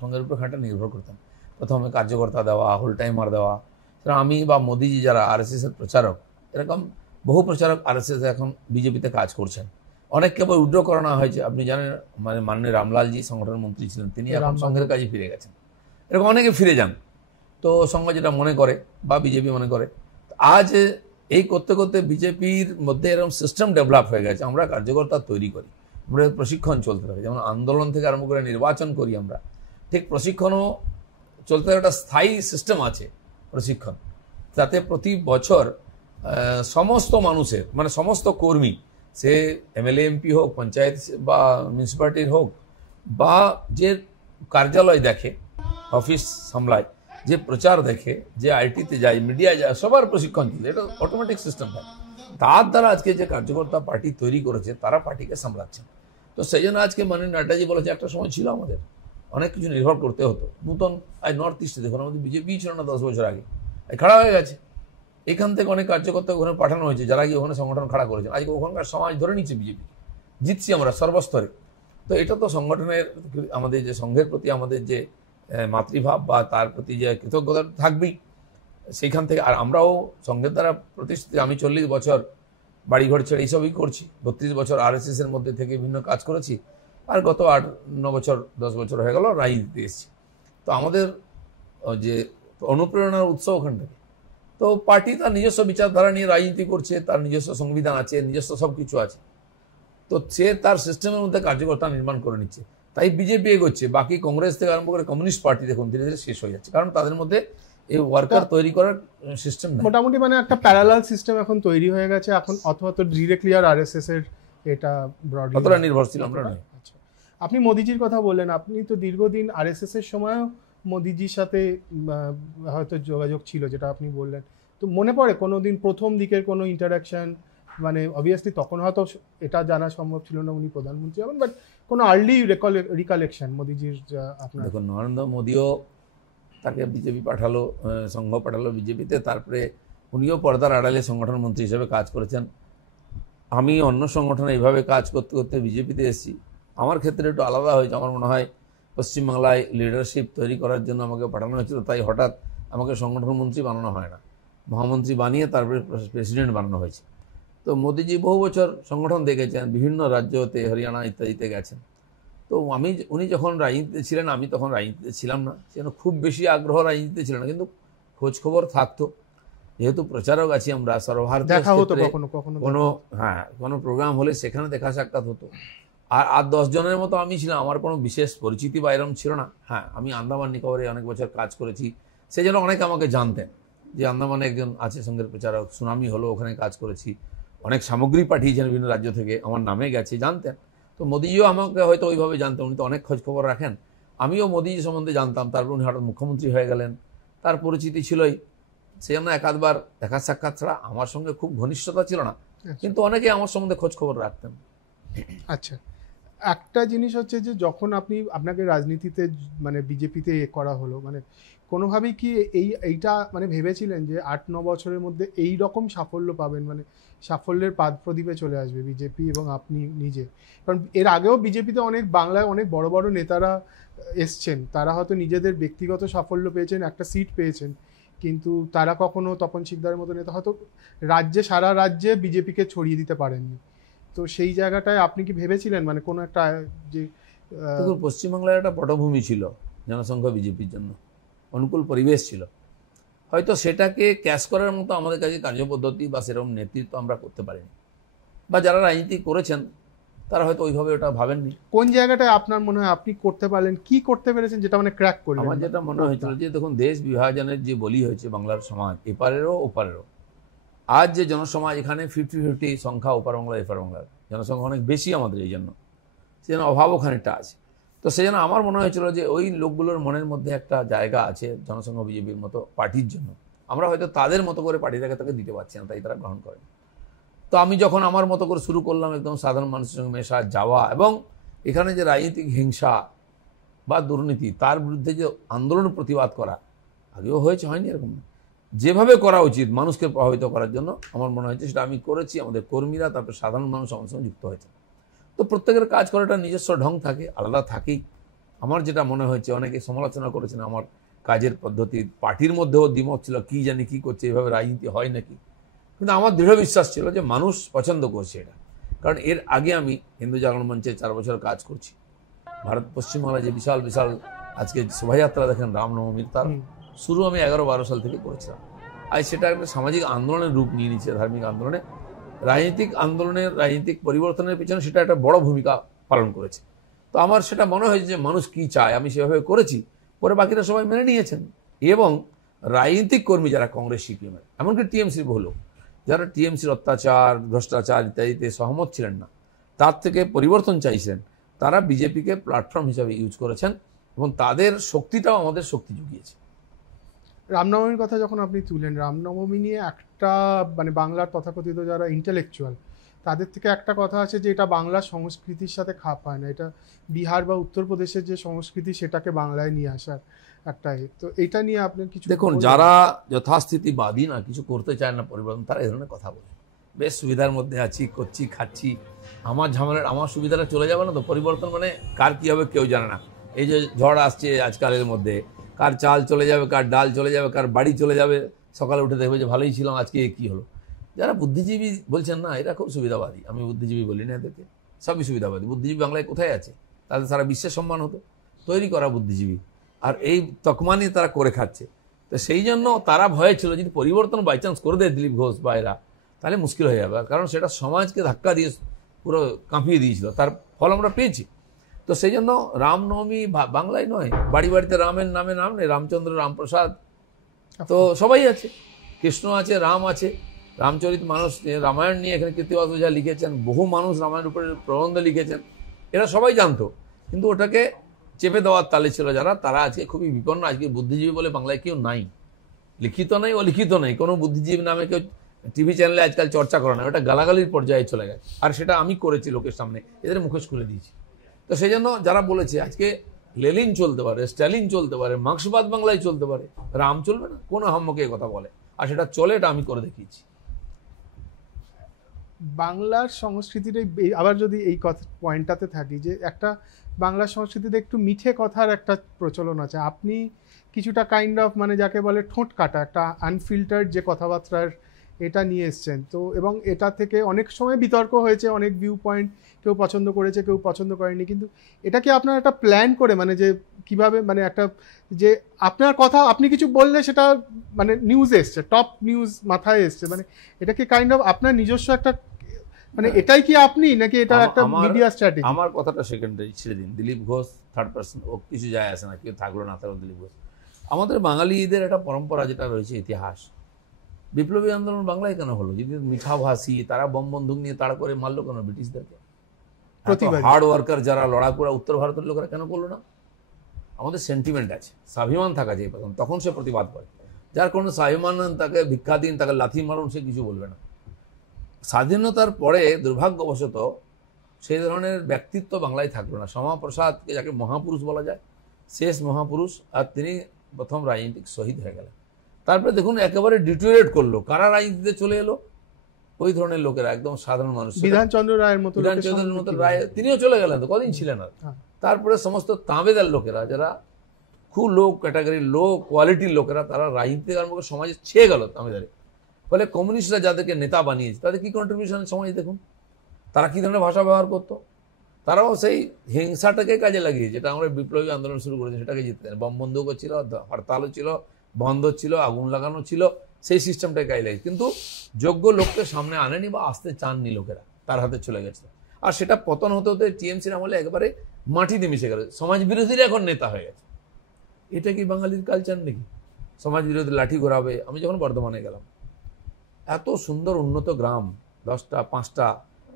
সংঘের উপর খানিকটা নির্ভর করতেন। প্রথমে কার্যকর্তা দেওয়া, হোল টাইমার দেওয়া। আমি বা মোদিজি যারা আরএসএসের প্রচারক, এরকম বহু প্রচারক আরএসএস এখন বিজেপিতে কাজ করছেন। অনেককে বই উইথড্র করানো হয়েছে, আপনি জানেন, মানে মাননীয় রামলালজি সংগঠন মন্ত্রী ছিলেন, তিনি এখন সংঘের কাজে ফিরে গেছেন। এরকম অনেকে ফিরে যান, তো সংঘ যেটা মনে করে বা বিজেপি মনে করে। আজ এই করতে করতে বিজেপির মধ্যে এরকম সিস্টেম ডেভেলপ হয়ে গেছে, আমরা কার্যকর্তা তৈরি করি, আমাদের প্রশিক্ষণ চলতে থাকে, যেমন আন্দোলন থেকে আরম্ভ করে নির্বাচন করি আমরা, ঠিক প্রশিক্ষণও চলতে থাকে। একটা স্থায়ী সিস্টেম আছে প্রশিক্ষণ, যাতে প্রতি বছর সমস্ত মানুষের, মানে সমস্ত কর্মী, সে এমএলএ এমপি হোক, পঞ্চায়েত বা মিউনিসিপ্যালিটির হোক, বা যে কার্যালয় দেখে, অফিস সামলায়, যে প্রচার দেখে, যে আইটিতে যায়, মিডিয়া যায়, সবার প্রশিক্ষণ চলছে। এটা অটোমেটিক সিস্টেম হয়। তার দ্বারা আজকে যে কার্যকর্তা পার্টি তৈরি করেছে, তারা পার্টিকে সামলাচ্ছেন। তো সেই জন্য আজকে মাননীয় নাড্ডাজি বলেছে, একটা সময় ছিল আমাদের অনেক কিছু নির্ভর করতে হতো। নতুন আজ নর্থ ইস্টে দেখুন, আমাদের বিজেপি ছিল না 10 বছর আগে, খাড়া হয়ে গেছে। এখান থেকে অনেক কার্যকর্তা ওখানে পাঠানো হয়েছে, যারা গিয়ে ওখানে সংগঠন খাড়া করেছেন। আজকে ওখানকার সমাজ ধরে নিচ্ছে বিজেপি, জিতছি আমরা সর্বস্তরে। তো এটা তো সংগঠনের, আমাদের যে সংঘের প্রতি আমাদের যে মাতৃভাব বা তার প্রতি যে কৃতজ্ঞতা থাকবেই সেইখান থেকে। আর আমরাও সংঘের দ্বারা প্রতিষ্ঠিত, আমি 40 বছর বাড়িঘর ছেড়ে এইসবই করছি, 32 বছর আরএসএস এর মধ্যে থেকে বিভিন্ন কাজ করেছি, আর গত 8-9 বছর 10 বছর হয়ে গেল রাজনীতিতে এসেছি। তো আমাদের যে অনুপ্রেরণার উৎস ওখান থেকে। তো পার্টি তার নিজস্ব বিচারধারা নিয়ে রাজনীতি করছে, তার নিজস্ব সংবিধান আছে, নিজস্ব সব কিছু আছে। তো সে তার সিস্টেমের মধ্যে কার্যকর্তা নির্মাণ করে নিচ্ছে, তাই বিজেপি এগোচ্ছে। বাকি কংগ্রেস থেকে আরম্ভ করে কমিউনিস্ট পার্টি দেখুন ধীরে ধীরে শেষ হয়ে যাচ্ছে, কারণ তাদের মধ্যে এই ওয়ার্কার তৈরি করার সিস্টেম নেই। মোটামুটি মানে একটা প্যারালাল সিস্টেম এখন তৈরি হয়ে গেছে এখন, অথবা তো ডিরেক্টলি আর আরএসএস এর এটা ব্রডলি কতটা নির্ভরশীল আমরা নই। আচ্ছা, আপনি মোদিজির কথা বললেন, আপনি তো দীর্ঘদিন আরএসএস এর সময়ও মোদিজির সাথে হয়তো যোগাযোগ ছিল, যেটা আপনি বললেন। তো মনে পড়ে কোনোদিন প্রথম দিকের কোনো ইন্টারাকশন, মানে অবভিয়াসলি তখন হয়তো এটা জানা সম্ভব ছিল না উনি প্রধানমন্ত্রী হবেন, বাট কোনো আর্লি রিকালেকশন মোদিজির আপনার? দেখুন, নরেন্দ্র মোদিও তাকে বিজেপি পাঠালো, সংঘ পাঠালো বিজেপিতে, তারপরে উনিও পর্দার আড়ালে সংগঠন মন্ত্রী হিসেবে কাজ করেছেন। আমি অন্য সংগঠনে এইভাবে কাজ করতে করতে বিজেপিতে এসেছি। আমার ক্ষেত্রে একটু আলাদা হয়েছে। আমার মনে হয় পশ্চিমবাংলায় লিডারশিপ তৈরি করার জন্য আমাকে পাঠানো হয়েছিল, তাই হঠাৎ আমাকে সংগঠন মন্ত্রী বানানো হয় না, মহামন্ত্রী বানিয়ে তারপরে প্রেসিডেন্ট বানানো হয়েছে। তো মোদিজি বহু বছর সংগঠন দেখেছেন, বিভিন্ন রাজ্যতে, হরিয়ানা ইত্যাদিতে গেছেন। তো উনি যখন রাজনীতিতে ছিলেন, আমি তখন রাজনীতিতে ছিলাম না, সেজন্য খুব বেশি আগ্রহ রাজনীতিতে ছিল না, কিন্তু খোঁজ খবর থাকতো। যেহেতু প্রচারক আছি আমরা, সর্বভারতীয় দেখা হতো কখনো কখনো, কোনো প্রোগ্রাম হলে সেখানে দেখা সাক্ষাৎ হতো। আর 10 জনের মতো আমি ছিলাম, আমার কোনো বিশেষ পরিচিতি বা এরকম ছিল না। হ্যাঁ, আমি আন্দামান নিকোবরে অনেক বছর কাজ করেছি, সেই জন্য অনেকে আমাকে জানতেন যে আন্দামানে একজন আছে সঙ্গের প্রচারক, সুনামি হলো, ওখানে কাজ করেছি, অনেক সামগ্রী পাঠিয়েছেন বিভিন্ন রাজ্য থেকে, আমার নামে গেছে, জানতেন। তো মোদিজিও আমাকে হয়তো ওইভাবে জানতেন, উনি তো অনেক খোঁজ খবর রাখেন। আমিও মোদিজি সম্বন্ধে জানতাম। তারপর উনি হঠাৎ মুখ্যমন্ত্রী হয়ে গেলেন, তার পরিচিতি ছিলই, সে জন্য একাধবার দেখা সাক্ষাৎ ছাড়া আমার সঙ্গে খুব ঘনিষ্ঠতা ছিল না, কিন্তু অনেকে আমার সম্বন্ধে খোঁজ খবর রাখতেন। আচ্ছা, একটা জিনিস হচ্ছে যে যখন আপনাকে রাজনীতিতে মানে বিজেপিতে করা হলো, মানে কোনোভাবেই কি এইটা মানে ভেবেছিলেন যে 8-9 বছরের মধ্যে এই রকম সাফল্য পাবেন, মানে সাফল্যের পাদ প্রদীপে চলে আসবে বিজেপি এবং আপনি নিজে? কারণ এর আগেও বিজেপিতে বাংলায় অনেক বড় বড় নেতারা এসছেন, তারা হয়তো নিজেদের ব্যক্তিগত সাফল্য পেয়েছেন, একটা সিট পেয়েছেন, কিন্তু তারা কখনো তপন শিকদারের মতো নেতা হয়তো সারা রাজ্যে বিজেপিকে ছড়িয়ে দিতে পারেননি। তো সেই জায়গাটায় আপনি কি ভেবেছিলেন মানে কোনো একটা যে পশ্চিমবাংলার একটা পটভূমি ছিল জনসংখ্যা বিজেপির জন্য, অনুকূল পরিবেশ ছিল, হয়তো সেটাকে ক্যাশ করার মতো আমাদের কাছে কার্যপদ্ধতি বা সেরকম নেতৃত্ব আমরা করতে পারিনি, বা যারা রাজনীতি করেছেন তারা হয়তো ওইভাবে ওটা ভাবেননি। কোন জায়গাটায় আপনার মনে হয় আপনি করতে পারলেন, কি করতে পেরেছেন যেটা মানে ক্র্যাক করলেন? আমার যেটা মনে হয়েছিল যে দেখুন, দেশ বিভাজনের যে বলি হয়েছে বাংলার সমাজ, এপারেরও ওপারেরও, আজ যে জনসমাজ এখানে 50-50 সংখ্যা, ওপার বাংলা এপার বাংলার জনসংখ্যা অনেক বেশি আমাদের, এই জন্য সেজন্য অভাবও খানিকটা আছে। তো সেই জন্য আমার মনে হয়েছিল যে ওই লোকগুলোর মনের মধ্যে একটা জায়গা আছে জনসংঘ বিজেপির মতো পার্টির জন্য, আমরা হয়তো তাদের মতো করে পার্টিটাকে তাকে দিতে পারছি না, তাই তারা গ্রহণ করেন। তো আমি যখন আমার মতো করে শুরু করলাম একদম সাধারণ মানুষের সঙ্গে মেশা, যাওয়া, এবং এখানে যে রাজনৈতিক হিংসা বা দুর্নীতি তার বিরুদ্ধে যে আন্দোলন প্রতিবাদ করা, আগেও হয়েছে, হয়নি এরকম না, যেভাবে করা উচিত মানুষকে প্রভাবিত করার জন্য আমার মনে হয়েছে সেটা আমি করেছি। আমাদের কর্মীরা, তারপর সাধারণ মানুষ আমার সঙ্গে যুক্ত হয়েছে। তো প্রত্যেকের কাজ করাটা নিজস্ব ঢং থাকে, আলাদা থাকেই। আমার যেটা মনে হয়েছে, অনেকে সমালোচনা করেছেন আমার কাজের পদ্ধতি, পার্টির মধ্যেও দ্বিমত ছিল, কি জানি কি করছে, এভাবে রাজনীতি হয় নাকি, কিন্তু আমার দৃঢ় বিশ্বাস ছিল যে মানুষ পছন্দ করছে এটা। কারণ এর আগে আমি হিন্দু জাগরণ মঞ্চে 4 বছর কাজ করছি। ভারত পশ্চিমবাংলায় যে বিশাল বিশাল আজকে শোভাযাত্রা দেখেন রামনবমীর, তার শুরু আমি 11-12 সাল থেকে করেছিলাম। আজ সেটা একটা সামাজিক আন্দোলনের রূপ নিয়ে নিচ্ছে, ধার্মিক আন্দোলনে, রাজনৈতিক আন্দোলনের, রাজনৈতিক পরিবর্তনের পিছনে সেটা একটা বড় ভূমিকা পালন করেছে। তো আমার সেটা মনে হয়েছে যে মানুষ কি চায় আমি সেভাবে করেছি, পরে বাকিরা সবাই মেনে নিয়েছেন। এবং রাজনৈতিক কর্মী যারা কংগ্রেস সিপিএমের, এমনকি টিএমসির বহু লোক যারা টিএমসির অত্যাচার ভ্রষ্টাচার ইত্যাদিতে সহমত ছিলেন না, তার থেকে পরিবর্তন চাইছেন, তারা বিজেপিকে প্ল্যাটফর্ম হিসাবে ইউজ করেছেন এবং তাদের শক্তিটাও আমাদের শক্তি জুগিয়েছে। রামনবমীর কথা যখন আপনি তুলেন, রামনবমী নিয়ে একটা মানে বাংলার তথাকথিত যারা ইন্টেলেকচুয়াল তাদের থেকে একটা কথা আছে যে এটা বাংলার সংস্কৃতির সাথে খাপ হয় না, এটা বিহার বা উত্তরপ্রদেশের যে সংস্কৃতি সেটাকে বাংলায় নিয়ে আসার একটা। তো এটা নিয়ে আপনার কিছু দেখুন, যারা যথাস্থিতিবাদী না, কিছু করতে চায় না পরিবর্তন, তারা এই ধরনের কথা বলে। বেশ সুবিধার মধ্যে আছি, করছি, খাচ্ছি, আমার ঝামেলা আমার সুবিধাটা চলে যাবে না তো। পরিবর্তন মানে কার কী হবে কেউ জানে না। এই যে ঝড় আসছে আজকালের মধ্যে, কার চাল চলে যাবে, কার ডাল চলে যাবে, কার বাড়ি চলে যাবে, সকালে উঠে দেখবে যে ভালোই ছিলাম, আজকে কী হলো। যারা বুদ্ধিজীবী বলছেন না, এরা খুব সুবিধাবাদী। আমি বুদ্ধিজীবী বলি না এদেরকে, সবই সুবিধাবাদী। বুদ্ধিজীবী বাংলায় কোথায় আছে? তাদের সারা বিশ্বের সম্মান হতো, তৈরি করা বুদ্ধিজীবী। আর এই তকমা নিয়ে তারা করে খাচ্ছে। তো সেই জন্য তারা ভয়ে ছিল যদি পরিবর্তন বাই চান্স করে দেয় দিলীপ ঘোষ বা এরা, তাহলে মুশকিল হয়ে যাবে। কারণ সেটা সমাজকে ধাক্কা দিয়ে পুরো কাঁপিয়ে দিয়েছিল, তার ফল আমরা পেয়েছি। তো সেই জন্য রামনবমী বাংলায় নয়, বাড়ি বাড়িতে রামের নামে নাম নেই, রামচন্দ্র, রামপ্রসাদ, তো সবাই আছে, কৃষ্ণ আছে, রাম আছে, রামচরিত মানস, রামায়ণ নিয়ে এখানে কৃত্তিবাস ওঝা লিখেছেন, বহু মানুষ রামায়ণের উপরে প্রবন্ধ লিখেছেন, এরা সবাই জানতো। কিন্তু ওটাকে চেপে দেওয়ার তালে ছিল যারা, তারা আজকে খুবই বিপন্ন। আজকে বুদ্ধিজীবী বলে বাংলায় কেউ নাই, লিখিত নাই, অলিখিত নেই। কোনো বুদ্ধিজীবী নামে কেউ টিভি চ্যানেলে আজকাল চর্চা করে না, ওটা গালাগালির পর্যায়ে চলে গেছে। আর সেটা আমি করেছি লোকের সামনে, এদের মুখোশ খুলে দিয়েছি। তো সেই জন্য যারা বলেছে আজকে লেলিন চলতে পারে, স্ট্যালিন চলতে পারে, মার্ক্সবাদ বাংলায় চলতে পারে, রাম চলবে না, কোনো হাম্মকে কথা বলে, আর সেটা চলে, এটা আমি করে দেখিয়েছি। বাংলার সংস্কৃতির আবার যদি এই কথা পয়েন্টটাতে থাকি, যে একটা বাংলার সংস্কৃতিতে একটু মিঠে কথার একটা প্রচলন আছে, আপনি কিছুটা কাইন্ড অফ মানে যাকে বলে ঠোঁট কাটা, একটা আনফিল্টার্ড যে কথাবার্তার এটা নিয়ে এসছেন। তো এবং এটা থেকে অনেক সময় বিতর্ক হয়েছে, অনেক ভিউ পয়েন্ট, কেউ পছন্দ করেছে, কেউ পছন্দ করেনি। কিন্তু এটা কি আপনার একটা প্ল্যান করে, মানে যে কিভাবে, মানে একটা যে আপনার কথা আপনি কিছু বললে সেটা মানে নিউজ এসছে, টপ নিউজ মাথায় এসছে, মানে এটা কি কাইন্ড অফ আপনার নিজস্ব একটা, মানে এটাই কি আপনি, নাকি এটা একটা মিডিয়া স্ট্র্যাটেজি? আমার কথাটা সেকেন্ডারি, ছেড়ে দিন। দিলীপ ঘোষ থার্ড পার্সন, ও কিছু যায় আসে না, কেউ থাকলো না থাকলো দিলীপ ঘোষ। আমাদের বাঙালিদের একটা পরম্পরা যেটা রয়েছে, ইতিহাস, বিপ্লবী আন্দোলন বাংলায় কেন হলো? যদি মিঠাভাষী, তারা বম বন্দুক নিয়ে তাড়া করে মারলো কেন ব্রিটিশদেরকে? হার্ড ওয়ার্কার যারা লড়াকুড়া উত্তর ভারতের লোকেরা কেন করলো না? আমাদের সেন্টিমেন্ট আছে, স্বাভিমান থাকা যায় তখন সে প্রতিবাদ করে। যার কোনো স্বাভিমান তাকে ভিক্ষা দিন, তাকে লাথি মারুন, সে কিছু বলবে না। স্বাধীনতার পরে দুর্ভাগ্যবশত সেই ধরনের ব্যক্তিত্ব বাংলায় থাকলো না। শ্যামাপ্রসাদকে, যাকে মহাপুরুষ বলা যায়, শেষ মহাপুরুষ, আর তিনি প্রথম রাজনীতিক শহীদ হয়ে গেলেন। তারপরে দেখুন একেবারে ডিটোরিয়েট করলো, কারা রাজনীতিতে চলে এলো? ওই ধরনের লোকেরা, একদম সাধারণ মানুষ। বিধানচন্দ্র রায়ের মতো, বিধানচন্দ্রের মতো রায়, তিনিও চলে গেলেন, তো কদিন ছিলেন আর। তারপরে সমস্ত তাঁবেদার লোকেরা, যারা খুব লো ক্যাটাগরির, লো কোয়ালিটির লোকেরা, তারা রাজনীতিক আরম্ভ সমাজে ছেয়ে গেল তাঁবেদারে। ফলে কমিউনিস্টরা যাদেরকে নেতা বানিয়েছে, তাদের কি কন্ট্রিবিউশন সমাজে দেখুন, তারা কি ধরনের ভাষা ব্যবহার করতো। তারাও সেই হিংসাটাকে কাজে লাগিয়ে, যেটা আমরা বিপ্লবী আন্দোলন শুরু করেছি, সেটাকে জিততে দেন। বম বন্দুকও ছিল, হরতালও ছিল, বন্ধ ছিল, আগুন লাগানো ছিল, সেই সিস্টেমটাকে কাজে লাগে। কিন্তু যোগ্য লোককে সামনে আনেনি বা আসতে চাননি লোকেরা, তার হাতে চলে গেছে। আর সেটা পতন হতে হতে টিএমসির আমলে একেবারে মাটিতে মিশে গেল, সমাজ বিরোধীরা এখন নেতা হয়ে গেছে। এটা কি বাঙালির কালচার নাকি? সমাজ বিরোধী লাঠি ঘোরাবে। আমি যখন বর্ধমানে গেলাম, এত সুন্দর উন্নত গ্রাম, 10টা 5টা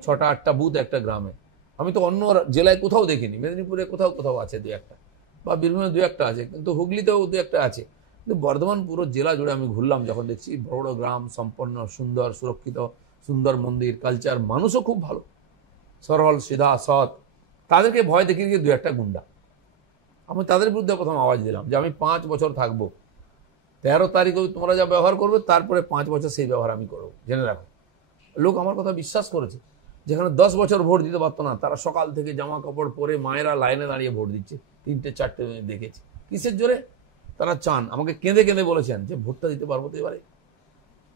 6টা 8টা বুথ একটা গ্রামে, আমি তো অন্য জেলায় কোথাও দেখিনি। মেদিনীপুরে কোথাও কোথাও আছে 2-1টা, বা বীরভূমে 2-1টা আছে, কিন্তু হুগলিতেও 2-1টা আছে। কিন্তু বর্ধমান পুরো জেলা জুড়ে আমি ঘুরলাম, যখন দেখছি বড় বড় গ্রাম, সম্পন্ন, সুন্দর, সুরক্ষিত, সুন্দর মন্দির, কালচার, মানুষও খুব ভালো, সরল, সিধা, সৎ। তাদেরকে ভয় দেখিয়ে গিয়ে 2-1টা গুন্ডা। আমি তাদের বিরুদ্ধে প্রথম আওয়াজ দিলাম যে আমি 5 বছর থাকবো, 13 তারিখে তোমরা যা ব্যবহার করবে, তারপরে 5 বছর সেই ব্যবহার আমি করবো, জেনে রাখো। লোক আমার কথা বিশ্বাস করেছে। যেখানে 10 বছর ভোট দিতে পারতো না, তারা সকাল থেকে জামা কাপড় পরে মায়েরা লাইনে দাঁড়িয়ে ভোট দিচ্ছে। 3টে 4টে দেখেছি। কিসের জোরে? তারা চান। আমাকে কেঁদে কেঁদে বলেছেন যে ভোটটা দিতে পারবো তো এবারে।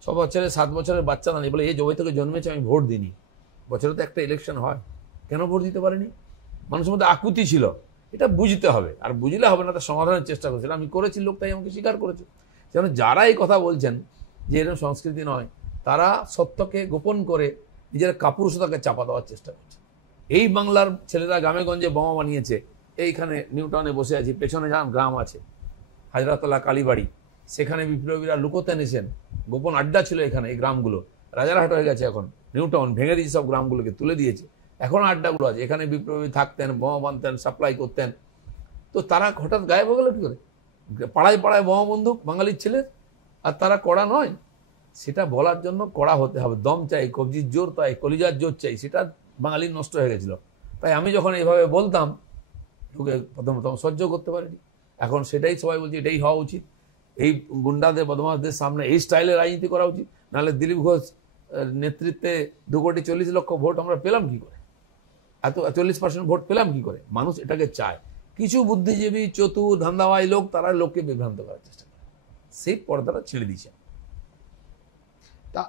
6 বছরের 7 বছরের বাচ্চা দাঁড়িয়ে বলে, এই জবে থেকে জন্মেছে আমি ভোট দিইনি, বছরে তো একটা ইলেকশন হয়, কেন ভোট দিতে পারিনি? মানুষের মধ্যে আকুতি ছিল, এটা বুঝতে হবে। আর বুঝলে হবে না, তার সমাধানের চেষ্টা করেছিল, আমি করেছি। লোক তাই আমাকে স্বীকার করেছে। যেন যারা এই কথা বলছেন যে এরকম সংস্কৃতি নয়, তারা সত্যকে গোপন করে নিজের কাপুরুষতাকে চাপা দেওয়ার চেষ্টা করছে। এই বাংলার ছেলেরা গ্রামে গঞ্জে বোমা বানিয়েছে। এইখানে নিউটাউনে বসে আছি, পেছনে যান গ্রাম আছে হাজরাতলা কালীবাড়ি, সেখানে বিপ্লবীরা লুকোতে নিয়েছেন, গোপন আড্ডা ছিল এখানে। এই গ্রামগুলো রাজারহাট হয়ে গেছে এখন, নিউটাউন ভেঙে দিয়েছে, সব গ্রামগুলোকে তুলে দিয়েছে, এখনো আড্ডাগুলো আছে। এখানে বিপ্লবী থাকতেন, বোমা বানতেন, সাপ্লাই করতেন। তো তারা হঠাৎ গায়েব হয়ে গেল কি করে? পাড়ায় পাড়ায় বোমা বন্দুক বাঙালির ছেলের, আর তারা কড়া নয়। সেটা বলার জন্য কড়া হতে হবে, দম চাই, কবজির জোর চাই, কলিজার জোর চাই। সেটা বাঙালির নষ্ট হয়ে গেছিল। তাই আমি যখন এইভাবে বলতাম, লোকে প্রথম সহ্য করতে পারেনি। এখন সেটাই সবাই বলছে এটাই হওয়া উচিত। এই গুন্ডাদের বদমাশদের সামনে এই স্টাইলে রাজনীতি করা উচিত। নাহলে দিলীপ ঘোষ নেতৃত্বে 2,40,00,000 ভোট আমরা পেলাম কি করে? এত 40% ভোট পেলাম কি করে? মানুষ এটাকে চায়। কিছু বুদ্ধিজীবী, চতুর, ধান্দাবাজ লোক, তারা লোককে বিভ্রান্ত করার চেষ্টা করে, সেই পর্দাটা ছেড়ে দিয়েছে। তা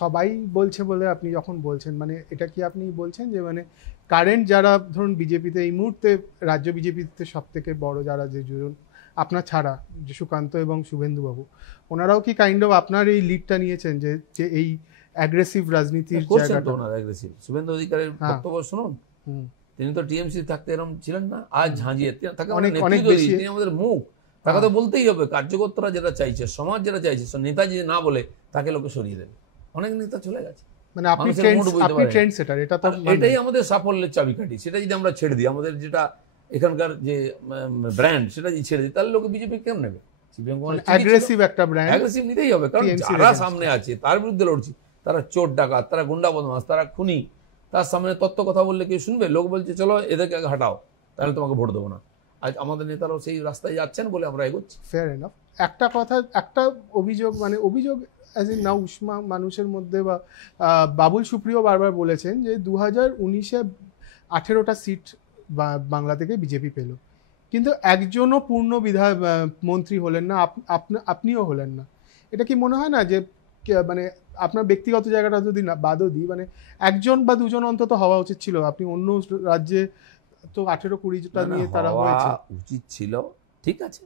সবাই বলছে বলে আপনি যখন বলছেন, মানে এটা কি আপনি বলছেন যে মানে কারেন্ট যারা ধরুন বিজেপিতে এই মুহূর্তে, রাজ্য বিজেপিতে সব থেকে বড় যারা, যে দুজন আপনার ছাড়া, যে সুকান্ত এবং শুভেন্দুবাবু, ওনারাও কি কাইন্ড অফ আপনার এই লিডটা নিয়েছেন যে যে এই অ্যাগ্রেসিভ রাজনীতির জায়গাটা? অ্যাগ্রেসিভ শুভেন্দু অধিকারীর বক্তব্য শুনুন। তিনি তো টিএমসি থাকতে এরকম ছিলেন না, আজ ঝাঁঝিয়ে তাকে অনেক বেশি। তিনি আমাদের মুখ, তাকে তো বলতেই হবে। কার্যকর্তারা যেটা চাইছে, সমাজ যেটা চাইছে, নেতা যদি না বলে তাকে লোকে সরিয়ে দেবে। অনেক নেতা চলে গেছে, মানে আপনি ট্রেন্ড সেটার, এটা তো এটাই আমাদের সাফল্যের চাবিকাঠি। সেটা যদি আমরা ছেড়ে দিই, আমাদের যেটা এখানকার যে ব্র্যান্ড, সেটা যদি ছেড়ে দিই, তাহলে লোকে বিজেপি কেন নেবে? অ্যাগ্রেসিভ একটা ব্র্যান্ড, অ্যাগ্রেসিভ নিতেই হবে। কারণ যারা সামনে আছে তার বিরুদ্ধে লড়ছি, তারা চোর ডাকাত, তারা গুন্ডা বদমাশ, তারা খুনি। তার সামনে তত্ত্ব কথা বললে কেউ শুনবে? লোক বলছে চলো এদেরকে আগে হাঁটাও, তাহলে তোমাকে ভোট দেবো না। আজ আমাদের নেতারাও সেই রাস্তায় যাচ্ছেন বলে আমরা এগোচ্ছি। Fair enough. একটা কথা, একটা অভিযোগ, মানে অভিযোগ অ্যাজ ইন নাও উষ্মা মানুষের মধ্যে, বা বাবুল সুপ্রিয় বারবার বলেছেন যে 2019-এ 18টা সিট বাংলা থেকে বিজেপি পেল, কিন্তু একজনও পূর্ণ মন্ত্রী হলেন না, আপনিও হলেন না। এটা কি মনে হয় না যে মানে আপনার ব্যক্তিগত জায়গাটা যদি না বাদও দিই, মানে একজন বা দুজন অন্তত হওয়া উচিত ছিল? আপনি অন্য রাজ্যে তো 18-20টা নিয়ে তারা হয়েছে, উচিত ছিল, ঠিক আছে,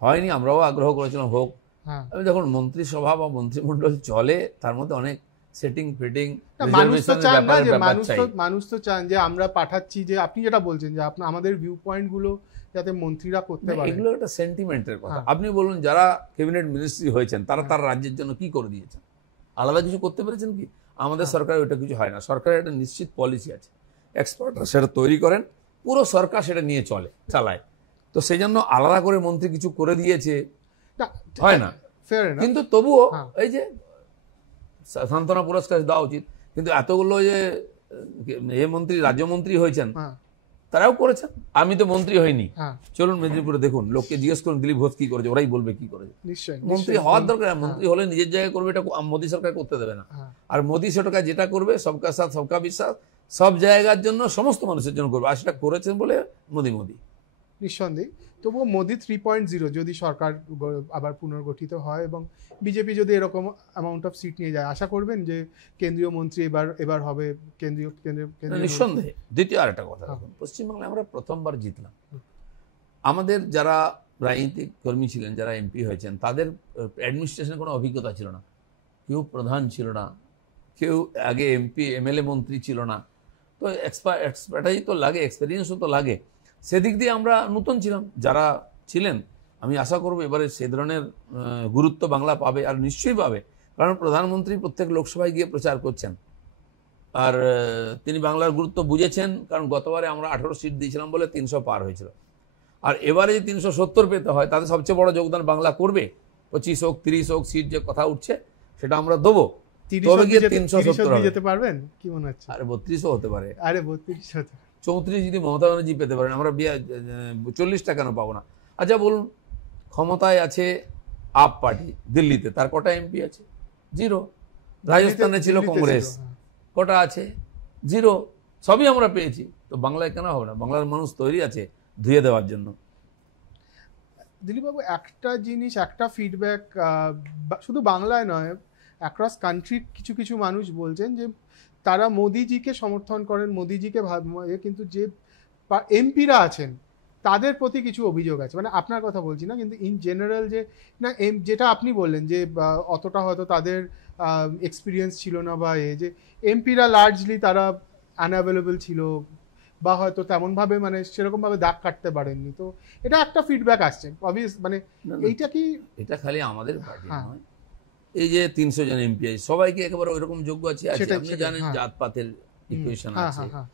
হয়নি, আমরাও আগ্রহ করেছিলাম হোক। আমি যখন মন্ত্রিসভা বা মন্ত্রিমণ্ডল চলে, তার মধ্যে অনেক সেটিং ফিটিং, মানুষ তো চান যে আমরা পাঠাচ্ছি, যে আপনি যেটা বলছেন যে আমাদের ভিউ পয়েন্ট গুলো যাতে মন্ত্রীরা করতে পারে, এগুলো একটা সেন্টিমেন্টের কথা। আপনি বলুন, যারা ক্যাবিনেট মিনিস্ট্রি হয়েছেন, তারা তার রাজ্যের জন্য কি করে দিয়েছেন? আলাদা কিছু করতে পেরেছেন কি? আমাদের সরকার ওইটা কিছু হয় না। সরকারের একটা নিশ্চিত পলিসি আছে, এক্সপার্টরা সেটা তৈরি করেন, পুরো সরকার সেটা নিয়ে চালায়। তো সেই জন্য আলাদা করে মন্ত্রী কিছু করে দিয়েছে হয় না। কিন্তু তবুও এই যে সান্ত্বনা পুরস্কার দেওয়া উচিত। কিন্তু এতগুলো যে মন্ত্রী, রাজ্যমন্ত্রী হয়েছেন, তারাও করেছেন। আমি তো মন্ত্রী হইনি, চলুন মেদিনীপুরে দেখুন, লোককে জিজ্ঞেস করুন দিলীপ ঘোষ কি করেছে, ওরাই বলবে কি করেছে। মন্ত্রী হওয়ার দরকার, মন্ত্রী হলে নিজের জায়গায় করবে, এটা মোদী সরকার করতে দেবে না। আর মোদী সরকার যেটা করবে, সবকা সাথ সবকা বিশ্বাস, সব জায়গার জন্য, সমস্ত মানুষের জন্য করবে, আর সেটা করেছেন বলে মোদী। নিঃসন্দেহে। তবুও মোদী 3.0 যদি সরকার আবার পুনর্গঠিত হয় এবং বিজেপি যদি এরকম অ্যামাউন্ট অফ সিট নিয়ে যায়, আশা করবেন যে কেন্দ্রীয় মন্ত্রী এবার হবে কেন্দ্রীয়? নিঃসন্দেহে। দ্বিতীয় আরেকটা কথা, পশ্চিমবাংলায় আমরা প্রথমবার জিতলাম। আমাদের যারা রাজনৈতিক কর্মী ছিলেন, যারা এমপি হয়েছেন, তাদের অ্যাডমিনিস্ট্রেশনের কোনো অভিজ্ঞতা ছিল না। কেউ প্রধান ছিল না, কেউ আগে এমপি এমএলএ মন্ত্রী ছিল না। তো এক্সপার্টাইজ তো লাগে, এক্সপিরিয়েন্সও তো লাগে। সেদিক দিয়ে আমরা নতুন ছিলাম। যারা ছিলেন, আমি আশা করব এবারে সে ধরনের গুরুত্ব বাংলা পাবে, আর নিশ্চয়ই পাবে। কারণ প্রধানমন্ত্রী প্রত্যেক লোকসভায় গিয়ে প্রচার করছেন, আর তিনি বাংলার গুরুত্ব বুঝেছেন। কারণ গতবারে আমরা 18 সিট দিয়েছিলাম বলে 300 পার হয়েছিল, আর এবারে যে 370 পেতে হয়, তাতে সবচেয়ে বড় যোগদান বাংলা করবে। 25 হোক 30 হোক সিট যে কথা উঠছে, সেটা আমরা দেবো। তবে গিয়ে 370 যেতে পারবেন কি মনে হচ্ছে? আরে 32ও হতে পারে, আরে 32 হতে, 34 যদি মমতা ব্যানার্জি পেতে পারেন, আমরা 40টা কেন পাবো না? আচ্ছা বলুন, ক্ষমতায় আছে আপ পার্টি দিল্লিতে, তার কটা এমপি আছে? 0। রাজস্থানে ছিল কংগ্রেস, কটা আছে? 0। সবই আমরা পেয়েছি। তো বাংলায় কেন হবে না? বাংলার মানুষ তৈরি আছে ধুয়ে দেওয়ার জন্য। দিলীপবাবু, একটা জিনিস, একটা ফিডব্যাক শুধু বাংলায় নয়, অ্যাক্রস কান্ট্রি কিছু কিছু মানুষ বলছেন যে তারা মোদিজিকে সমর্থন করেন, মোদিজিকে কিন্তু যে এমপিরা আছেন তাদের প্রতি কিছু অভিযোগ আছে। মানে আপনার কথা বলছি না, কিন্তু ইন জেনারেল যে না, যেটা আপনি বললেন যে অতটা হয়তো তাদের এক্সপিরিয়েন্স ছিল না, বা যে এমপিরা লার্জলি তারা আনঅ্যাভেলেবল ছিল, বা হয়তো তেমনভাবে মানে সেরকমভাবে দাগ কাটতে পারেননি। তো এটা একটা ফিডব্যাক আসছে অবভিয়াস, মানে এইটা কি এটা খালি আমাদের পার্টি হ্যাঁ। নয়, এই যে 300 জন এমপি আছে সবাইকে একেবারে ওইরকম যোগ্য আছে। আপনি জানেন হ্যাঁ। জাতপাতের ইকুয়েশন হ্যাঁ, আছে, হ্যাঁ, হ্যাঁ।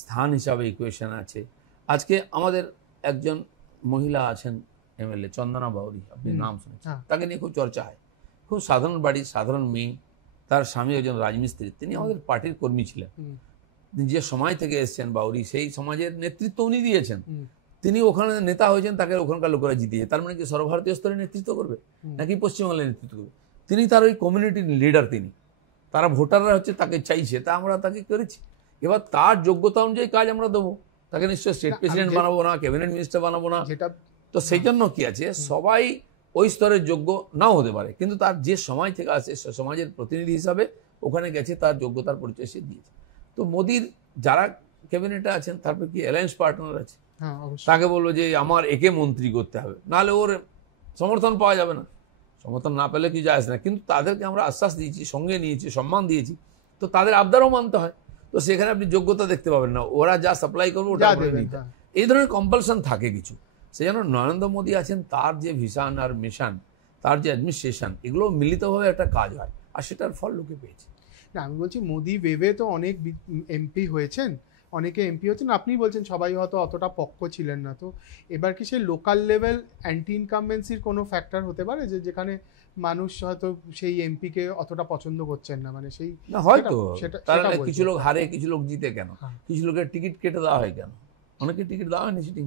স্থান হিসাবে ইকুয়েশন আছে। আজকে আমাদের একজন মহিলা আছেন এমএলএ, চন্দনা বাউরি, আপনি নাম শুনেছেন, হ্যাঁ। তাকে নিয়ে খুব চর্চা হয়। খুব সাধারণ বাড়ি, সাধারণ মেয়ে, তার স্বামী একজন রাজমিস্ত্রি, তিনি আমাদের পার্টির কর্মী ছিলেন। যে সময় থেকে এসছেন বাউরি, সেই সমাজের নেতৃত্ব উনি দিয়েছেন। তিনি ওখানে নেতা হয়েছেন, তাকে ওখানকার লোকেরা জিতিয়ে, তার মানে কি সর্বভারতীয় স্তরে নেতৃত্ব করবে নাকি পশ্চিমবাংলায় নেতৃত্ব করবে? তিনি তার ওই কমিউনিটির লিডার, তিনি, তারা ভোটাররা হচ্ছে তাকে চাইছে, তা আমরা তাকে করেছি। এবার তার যোগ্যতা অনুযায়ী কাজ আমরা দেবো, তাকে নিশ্চয় স্টেট প্রেসিডেন্ট বানাবো না, ক্যাবিনেট মিনিস্টার বানাবো না। তো সেই জন্য কি আছে, সবাই ওই স্তরের যোগ্য নাও হতে পারে, কিন্তু তার যে সময় থেকে আসে সমাজের প্রতিনিধি হিসাবে ওখানে গেছে, তার যোগ্যতার পরিচয় সে দিয়েছে। তো মোদির যারা ক্যাবিনেটে আছেন, তারপর কি অ্যালায়েন্স পার্টনার আছে, তাকে বলবো যে আমার একে মন্ত্রী করতে হবে, নাহলে ওর সমর্থন পাওয়া যাবে না। সমর্থন না পেলে কি যায় না, কিন্তু তাদেরকে আমরা আশ্বাস দিয়েছি, সঙ্গে নিয়েছি, সম্মান দিয়েছি, তো তাদের আবদারও মানতে হয়। তো সেখানে আপনি যোগ্যতা দেখতে পাবেন না, ওরা যা সাপ্লাই করবে ওটা নিতে, এই ধরনের কম্পালশন থাকে কিছু। সেই জন্য নরেন্দ্র মোদী আছেন, তার যে ভিশন আর মিশন, তার যে অ্যাডমিনিস্ট্রেশন, এগুলো মিলিতভাবে একটা কাজ হয়, আর সেটার ফল লোকে পেয়েছে। না, আমি বলছি মোদি ওয়েভে তো অনেক এমপি হয়েছেন, অনেকে এমপি হচ্ছেন, আপনি বলছেন সবাই হয়তো অতটা পক্ষ ছিলেন না। তো এবার কি সেই লোকাল লেভেল অ্যান্টি ইনকামবেন্সির কোনো ফ্যাক্টর হতে পারে, যে যেখানে মানুষ হয়তো সেই এমপিকে অতটা পছন্দ করছেন না, মানে সেই না হয়তো তারা কিছু লোক হারে, কিছু লোক জিতে, কেন কিছু লোকের টিকিট কেটে দেওয়া হয়, কেন অনেকে টিকিট দেওয়া হয়নি, সিটিং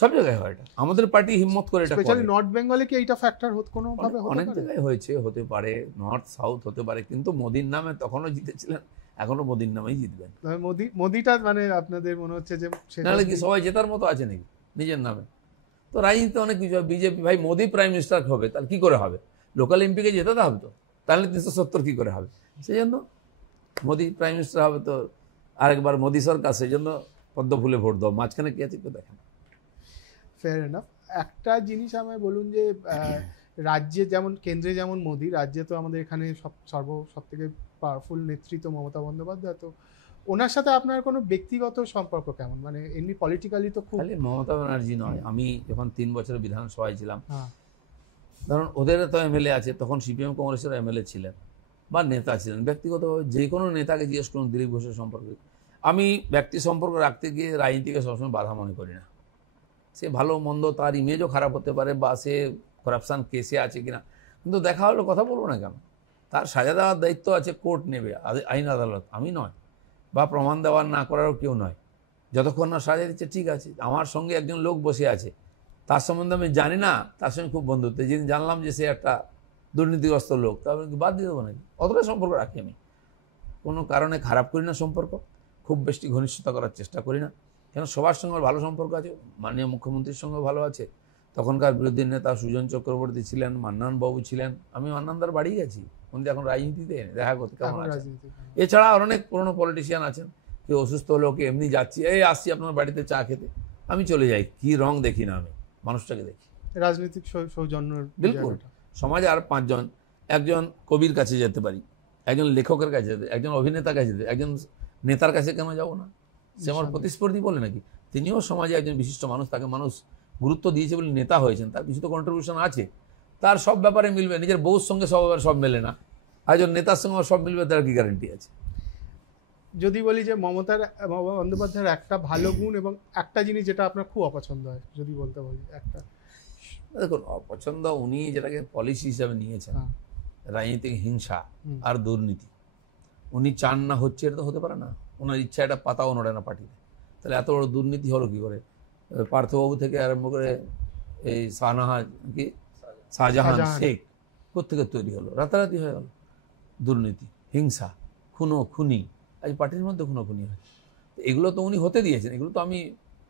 সব জায়গায় হয়। এটা আমাদের পার্টি হিম্মত করে এটা করে। স্পেশালি নর্থ বেঙ্গলে কি এইটা ফ্যাক্টর কোনো ভাবে হতে পারে? অনেক জায়গায় হয়েছে, হতে পারে, নর্থ সাউথ হতে পারে, কিন্তু মোদির নামে তখনও জিতেছিলেন, এখনো মোদির নামেই জিতবেন। মোদিটা মানে আপনাদের মনে হচ্ছে যে নাহলে কি সবাই জেতার মতো আছে নাকি নিজের নামে? তো রাজনীতি অনেক কিছু, বিজেপি ভাই মোদি প্রাইম মিনিস্টার হবে, তাহলে কি করে হবে? লোকাল এমপিকে জেতাতে হবে, তো তাহলে 370 কি করে হবে? সেই জন্য মোদি প্রাইম মিনিস্টার হবে, তো আরেকবার মোদি সরকার, সেই জন্য পদ্ম ফুলে ভোট দাও, মাঝখানে কি আছে কেউ দেখেন। Fair enough. একটা জিনিস আমায় বলুন যে রাজ্যে যেমন, কেন্দ্রে যেমন মোদি, রাজ্যে তো আমাদের এখানে সব থেকে পাওয়ারফুল নেতৃত্ব মমতা বন্দ্যোপাধ্যায়। তো ওনার সাথে আপনার কোনো ব্যক্তিগত সম্পর্ক কেমন, মানে এমনি পলিটিক্যালি তো খুব? খালি মমতা ব্যানার্জি নয়, আমি যখন 3 বছরের বিধানসভায় ছিলাম, ধরুন ওদের তো এমএলএ আছে, তখন সিপিএম কংগ্রেসের এমএলএ ছিলেন বা নেতা ছিলেন, ব্যক্তিগতভাবে যে কোনো নেতাকে জিজ্ঞেস করুন দিলীপ ঘোষের সম্পর্কে। আমি ব্যক্তি সম্পর্ক রাখতে গিয়ে রাজনীতিকে সবসময় বাধা মনে করি না। সে ভালো মন্দ, তার ইমেজও খারাপ হতে পারে, বা সে করাপশান কেসে আছে কিনা, কিন্তু দেখা হলো কথা বলবো না কেন? তার সাজা দেওয়ার দায়িত্ব আছে, কোর্ট নেবে, আইন আদালত, আমি নয়, বা প্রমাণ দেওয়ার না করারও কেউ নয়। যতক্ষণ না সাজা দিচ্ছে ঠিক আছে। আমার সঙ্গে একজন লোক বসে আছে, তার সম্বন্ধে আমি জানি না, তার সঙ্গে খুব বন্ধুত্ব, যেদিন জানলাম যে সে একটা দুর্নীতিগ্রস্ত লোক, তাহলে কি বাদ দিয়ে দেবো নাকি? অতটা সম্পর্ক রাখি আমি, কোনো কারণে খারাপ করি না সম্পর্ক, খুব বেশি ঘনিষ্ঠতা করার চেষ্টা করি না, কেন সবার সঙ্গে ভালো সম্পর্ক আছে। মাননীয় মুখ্যমন্ত্রীর সঙ্গে ভালো আছে, তখনকার বিরোধী নেতা সুজন চক্রবর্তী ছিলেন, মান্নান বাবু ছিলেন, আমি মান্নানদার বাড়ি গেছি, কিন্তু এখন রাজনীতিতে দেখা করতে কেমন আছে। এছাড়া অনেক পুরনো পলিটিশিয়ান আছেন, কেউ অসুস্থ হলো, কেউ এমনি যাচ্ছি, এই আসছি আপনার বাড়িতে চা খেতে, আমি চলে যাই, কি রং দেখি না, আমি মানুষটাকে দেখি। রাজনৈতিক সৌজন্য বিলকুল। সমাজে আর 5 জন, একজন কবির কাছে যেতে পারি, একজন লেখকের কাছে যেতে, একজন অভিনেতার কাছে যেতে, একজন নেতার কাছে কেন যাবো না? সে আমার প্রতিস্পর্ধী বলে নাকি? তিনিও সমাজে একজন বিশিষ্ট মানুষ, তাকে মানুষ গুরুত্ব দিয়েছে বলে নেতা হয়েছেন, তার কিছু তো কন্ট্রিবিউশন আছে, তার সব ব্যাপারে মিলবে। নিজের বউর সঙ্গে সব ব্যাপারে সব মেলে না, আর একজন নেতার সঙ্গে সব মিলবে, তার কি গ্যারান্টি আছে? যদি বলি যে মমতা বন্দ্যোপাধ্যায়ের একটা ভালো গুণ এবং একটা জিনিস যেটা আপনার খুব অপছন্দ হয়, যদি বলতে বলি একটা। দেখুন, অপছন্দ উনি যেটাকে পলিসি হিসাবে নিয়েছেন, রাজনীতিক হিংসা আর দুর্নীতি, উনি চান না, হচ্ছে, এটা তো হতে পারে না। ওনার ইচ্ছা এটা পাতাও নড়ে না পার্টিতে, তাহলে এত বড় দুর্নীতি হলো কি করে? পার্থবাবু থেকে আরম্ভ করে এই শাহজাহান শেখ কোথেকে তৈরি হলো? রাতারাতি হয়ে গেল দুর্নীতি, হিংসা, খুনি, আজ পার্টির মধ্যে খুনি হয়। এগুলো তো উনি হতে দিয়েছেন, এগুলো তো আমি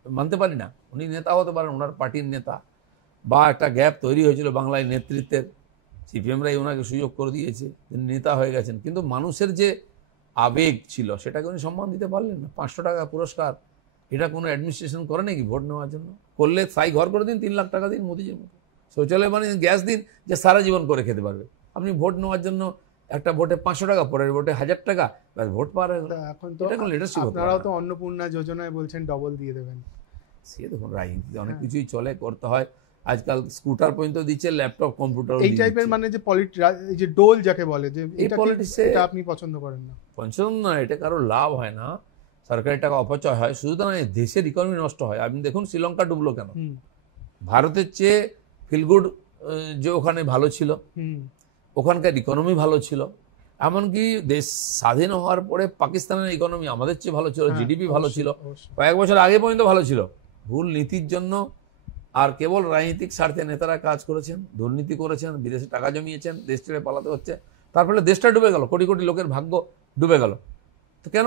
মানতে পারি না। উনি নেতা হতে পারেন, ওনার পার্টির নেতা, বা একটা গ্যাপ তৈরি হয়েছিল বাংলায় নেতৃত্বের, সিপিএমরাই ওনাকে সুযোগ করে দিয়েছে, তিনি নেতা হয়ে গেছেন, কিন্তু মানুষের যে আবেগ ছিল সেটাকে উনি সম্মান দিতে পারলেন না। 500 টাকা পুরস্কার, এটা কোনো অ্যাডমিনিস্ট্রেশন করে নাকি ভোট নেওয়ার জন্য? করলে সাই ঘর করে দিন, 3 লাখ টাকা দিন মোদিজির মতো, শৌচালয় বানিয়ে গ্যাস দিন, যে সারা জীবন করে খেতে পারবে। আপনি ভোট নেওয়ার জন্য একটা ভোটে 500 টাকা, পরের ভোটে 1000 টাকা, ব্যাস ভোট পাওয়ার হয়ে গেল। এখন তো এটা কোনো leadership হতে আপনারাও পারে তো না। অন্নপূর্ণা যোজনায় বলছেন ডবল দিয়ে দেবেন। সে দেখুন রাজনীতিতে অনেক হ্যাঁ। কিছুই চলে, করতে হয়। আজকাল স্কুটার পর্যন্ত দিচ্ছে, ল্যাপটপ কম্পিউটার এই টাইপের মানে যে এই যে ডোল যাকে বলে, যে এই এটা politics-এ- এটা আপনি পছন্দ করেন না? পঞ্চম না, এটা কারো লাভ হয় না, সরকারি টাকা অপচয় হয়, শুধু তো নয় দেশের ইকোনমি নষ্ট হয়। আপনি দেখুন শ্রীলঙ্কা ডুবলো কেন? হুম ভারতের চেয়ে ফিলগুড যে ওখানে ভালো ছিল, হুম ওখানকার ইকোনমি ভালো ছিল, এমনকি দেশ স্বাধীন হওয়ার পরে পাকিস্তানের ইকোনমি আমাদের চেয়ে ভালো ছিল, হ্যাঁ, জিডিপি ভালো ছিল, অবশ্যই। কয়েক বছর আগে পর্যন্ত ভালো ছিল। ভুল নীতির জন্য আর কেবল রাজনৈতিক স্বার্থে নেতারা কাজ করেছেন, দুর্নীতি করেছেন, বিদেশে টাকা জমিয়েছেন, দেশ ছেড়ে পালাতে হচ্ছে, তার ফলে দেশটা ডুবে গেল, কোটি কোটি লোকের ভাগ্য ডুবে গেল। তো কেন?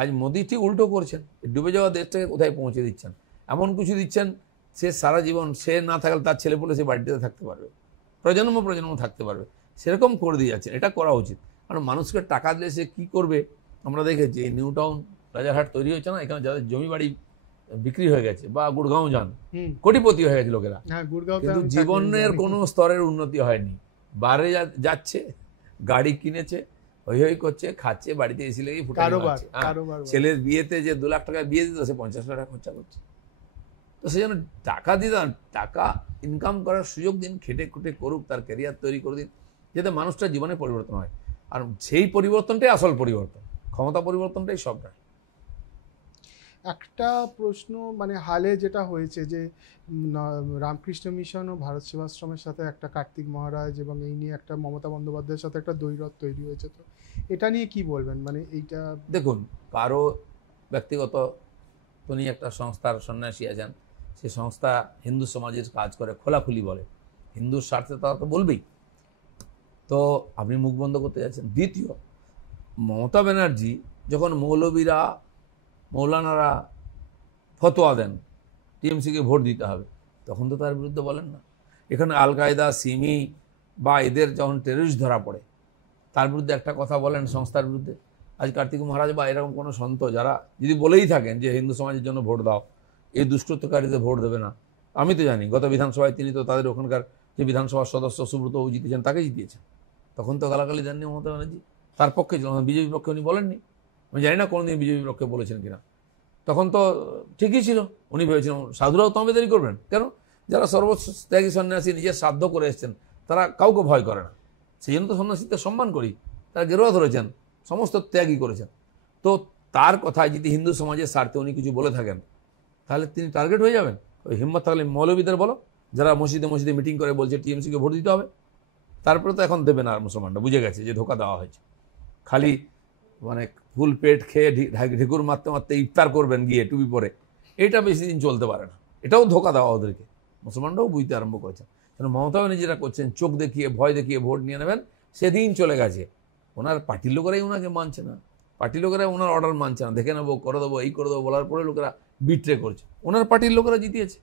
আজ মোদি ঠিক উল্টো করছেন, ডুবে যাওয়া দেশটাকে কোথায় পৌঁছে দিচ্ছেন, এমন কিছু দিচ্ছেন সে সারা জীবন, সে না থাকলে তার ছেলে পুলে সে বাড়িতে থাকতে পারবে, প্রজন্ম থাকতে পারবে, সেরকম করে দিয়ে যাচ্ছেন। এটা করা উচিত, কারণ মানুষকে টাকা দিলে সে কী করবে? আমরা দেখেছি এই নিউ টাউন রাজারহাট তৈরি হচ্ছে না, এখানে যাদের জমি বাড়ি বিক্রি হয়ে গেছে, বা গুড়গাঁও যান, হুম কোটিপতি হয়ে গেছে লোকেরা, হ্যাঁ, গুড়গাঁওতে কিন্তু আমি জীবনের চাকরি কোনো স্তরের উন্নতি হয়নি। বাইরে যাচ্ছে, গাড়ি কিনেছে, হই হই করছে, খাচ্ছে, বাড়িতে এসি লেগে ফুটানি কারোবার মারছে। হ্যাঁ, কারোবার ছেলের বিয়েতে যে 2 লাখ টাকা বিয়ে দিত, সে 50 লাখ টাকা খরচা করছে। তো সেই জন্য টাকা দিন, টাকা ইনকাম করার সুযোগ দিন, খেটে খুটে করুক, তার ক্যারিয়ার তৈরি করে দিন, যাতে মানুষটার জীবনে পরিবর্তন হয়। আর সেই পরিবর্তনটাই আসল পরিবর্তন, ক্ষমতা পরিবর্তনটাই সব নয়। একটা প্রশ্ন, মানে হালে যেটা হয়েছে যে রামকৃষ্ণ মিশন ও ভারত সেবাশ্রমের সাথে একটা কার্তিক মহারাজ, এবং এই নিয়ে একটা মমতা বন্দ্যোপাধ্যায়ের সাথে একটা দ্বৈরথ তৈরি হয়েছে, তো এটা নিয়ে কি বলবেন? মানে এইটা দেখুন, কারো ব্যক্তিগত, উনি একটা সংস্থার সন্ন্যাসী আছেন, সে সংস্থা হিন্দু সমাজের কাজ করে, খোলাখুলি বলে, হিন্দুর স্বার্থে তারা তো বলবেই। তো আপনি মুখ বন্ধ করতে যাচ্ছেন। দ্বিতীয়, মমতা ব্যানার্জি যখন মৌলবীরা, মৌলানারা ফতোয়া দেন টিএমসিকে ভোট দিতে হবে, তখন তো তার বিরুদ্ধে বলেন না। এখানে আল কায়দা, সিমি বা এদের যখন টেররিস্ট ধরা পড়ে, তার বিরুদ্ধে একটা কথা বলেন সংস্থার বিরুদ্ধে। আজ কার্তিক মহারাজ বা এরকম কোনো সন্ত যারা যদি বলেই থাকেন যে হিন্দু সমাজের জন্য ভোট দাও, এই দুষ্কৃতকারীদের ভোট দেবে না, আমি তো জানি গত বিধানসভায় তিনি তো তাদের ওখানকার যে বিধানসভার সদস্য সুব্রত জিতেছেন, তাকে জিতিয়েছেন, তখন তো গালাগালি দেননি মমতা ব্যানার্জি, তার পক্ষে ছিল, বিজেপির পক্ষে উনি বলেননি। আমি জানি না কোনোদিন বিজেপির পক্ষে বলেছেন কিনা, তখন তো ঠিকই ছিল। উনি ভেবেছিলেন সাধুরাও তমেদারি করবেন কেন? যারা সর্বত্যাগী সন্ন্যাসী, নিজের সাধ্য করে এসছেন, তারা কাউকে ভয় করে না, সেই জন্য তো সন্ন্যাসীদের সম্মান করি। তারা গেরুয়া ধরেছেন, সমস্ত ত্যাগই করেছেন। তো তার কথায় যদি হিন্দু সমাজের স্বার্থে উনি কিছু বলে থাকেন, তাহলে তিনি টার্গেট হয়ে যাবেন। ওই হিম্মত থাকলে মৌলবীদের বলো, যারা মসজিদে মসজিদে মিটিং করে বলছে টিএমসিকে ভোট দিতে হবে, তারপরে তো এখন দেবে না আর, মুসলমানরা বুঝে গেছে যে ধোকা দেওয়া হয়েছে। খালি মানে ফুল পেট খেয়ে ঢেকুর মারতে মারতে ইফতার করবেন গিয়ে টুপি পরে, এটা বেশি দিন চলতে পারে না, এটাও ধোকা দেওয়া ওদেরকে। মুসলমানরাও বুঝতে আরম্ভ করেছেন। কারণ মমতা ব্যানার্জি যেটা করছেন, চোখ দেখিয়ে, ভয় দেখিয়ে ভোট নিয়ে নেবেন, সেদিন চলে গেছে। ওনার পার্টির লোকেরাই ওনাকে মানছে না, পার্টির লোকেরাই ওনার অর্ডার মানছে না, দেখে নেবো, করে দেবো, এই করে দেবো বলার পরে লোকেরা বিট্রে করছে। ওনার পার্টির লোকেরা জিতিয়েছে,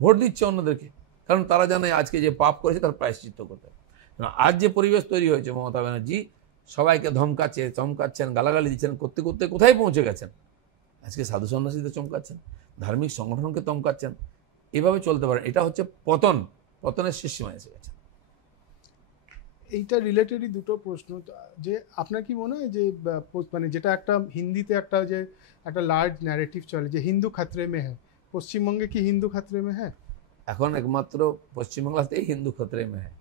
ভোট দিচ্ছে অন্যদেরকে, কারণ তারা জানে আজকে যে পাপ করেছে তার প্রায়শ্চিত্ত করতে হবে। আজ যে পরিবেশ তৈরি হয়েছে, মমতা ব্যানার্জি সবাইকে ধমকাচ্ছে, চমকাচ্ছেন, গালাগালি দিচ্ছেন, করতে করতে কোথায় পৌঁছে গেছেন? আজকে সাধু সন্ন্যাসীদের চমকাচ্ছেন, ধার্মিক সংগঠনকে চমকাচ্ছেন, এভাবে চলতে পারেন। এটা হচ্ছে পতন, পতনের শেষ সীমায় এসে গেছে। এইটা রিলেটেডই দুটো প্রশ্ন, যে আপনার কি মনে হয় যে মানে যেটা একটা হিন্দিতে একটা যে একটা লার্জ ন্যারেটিভ চলে যে হিন্দু খাতরে মে হ্যাঁ, পশ্চিমবঙ্গে কি হিন্দু খাতরে মে হ্যাঁ? এখন একমাত্র পশ্চিমবাংলাতেই হিন্দু খতরে মে হ্যাঁ।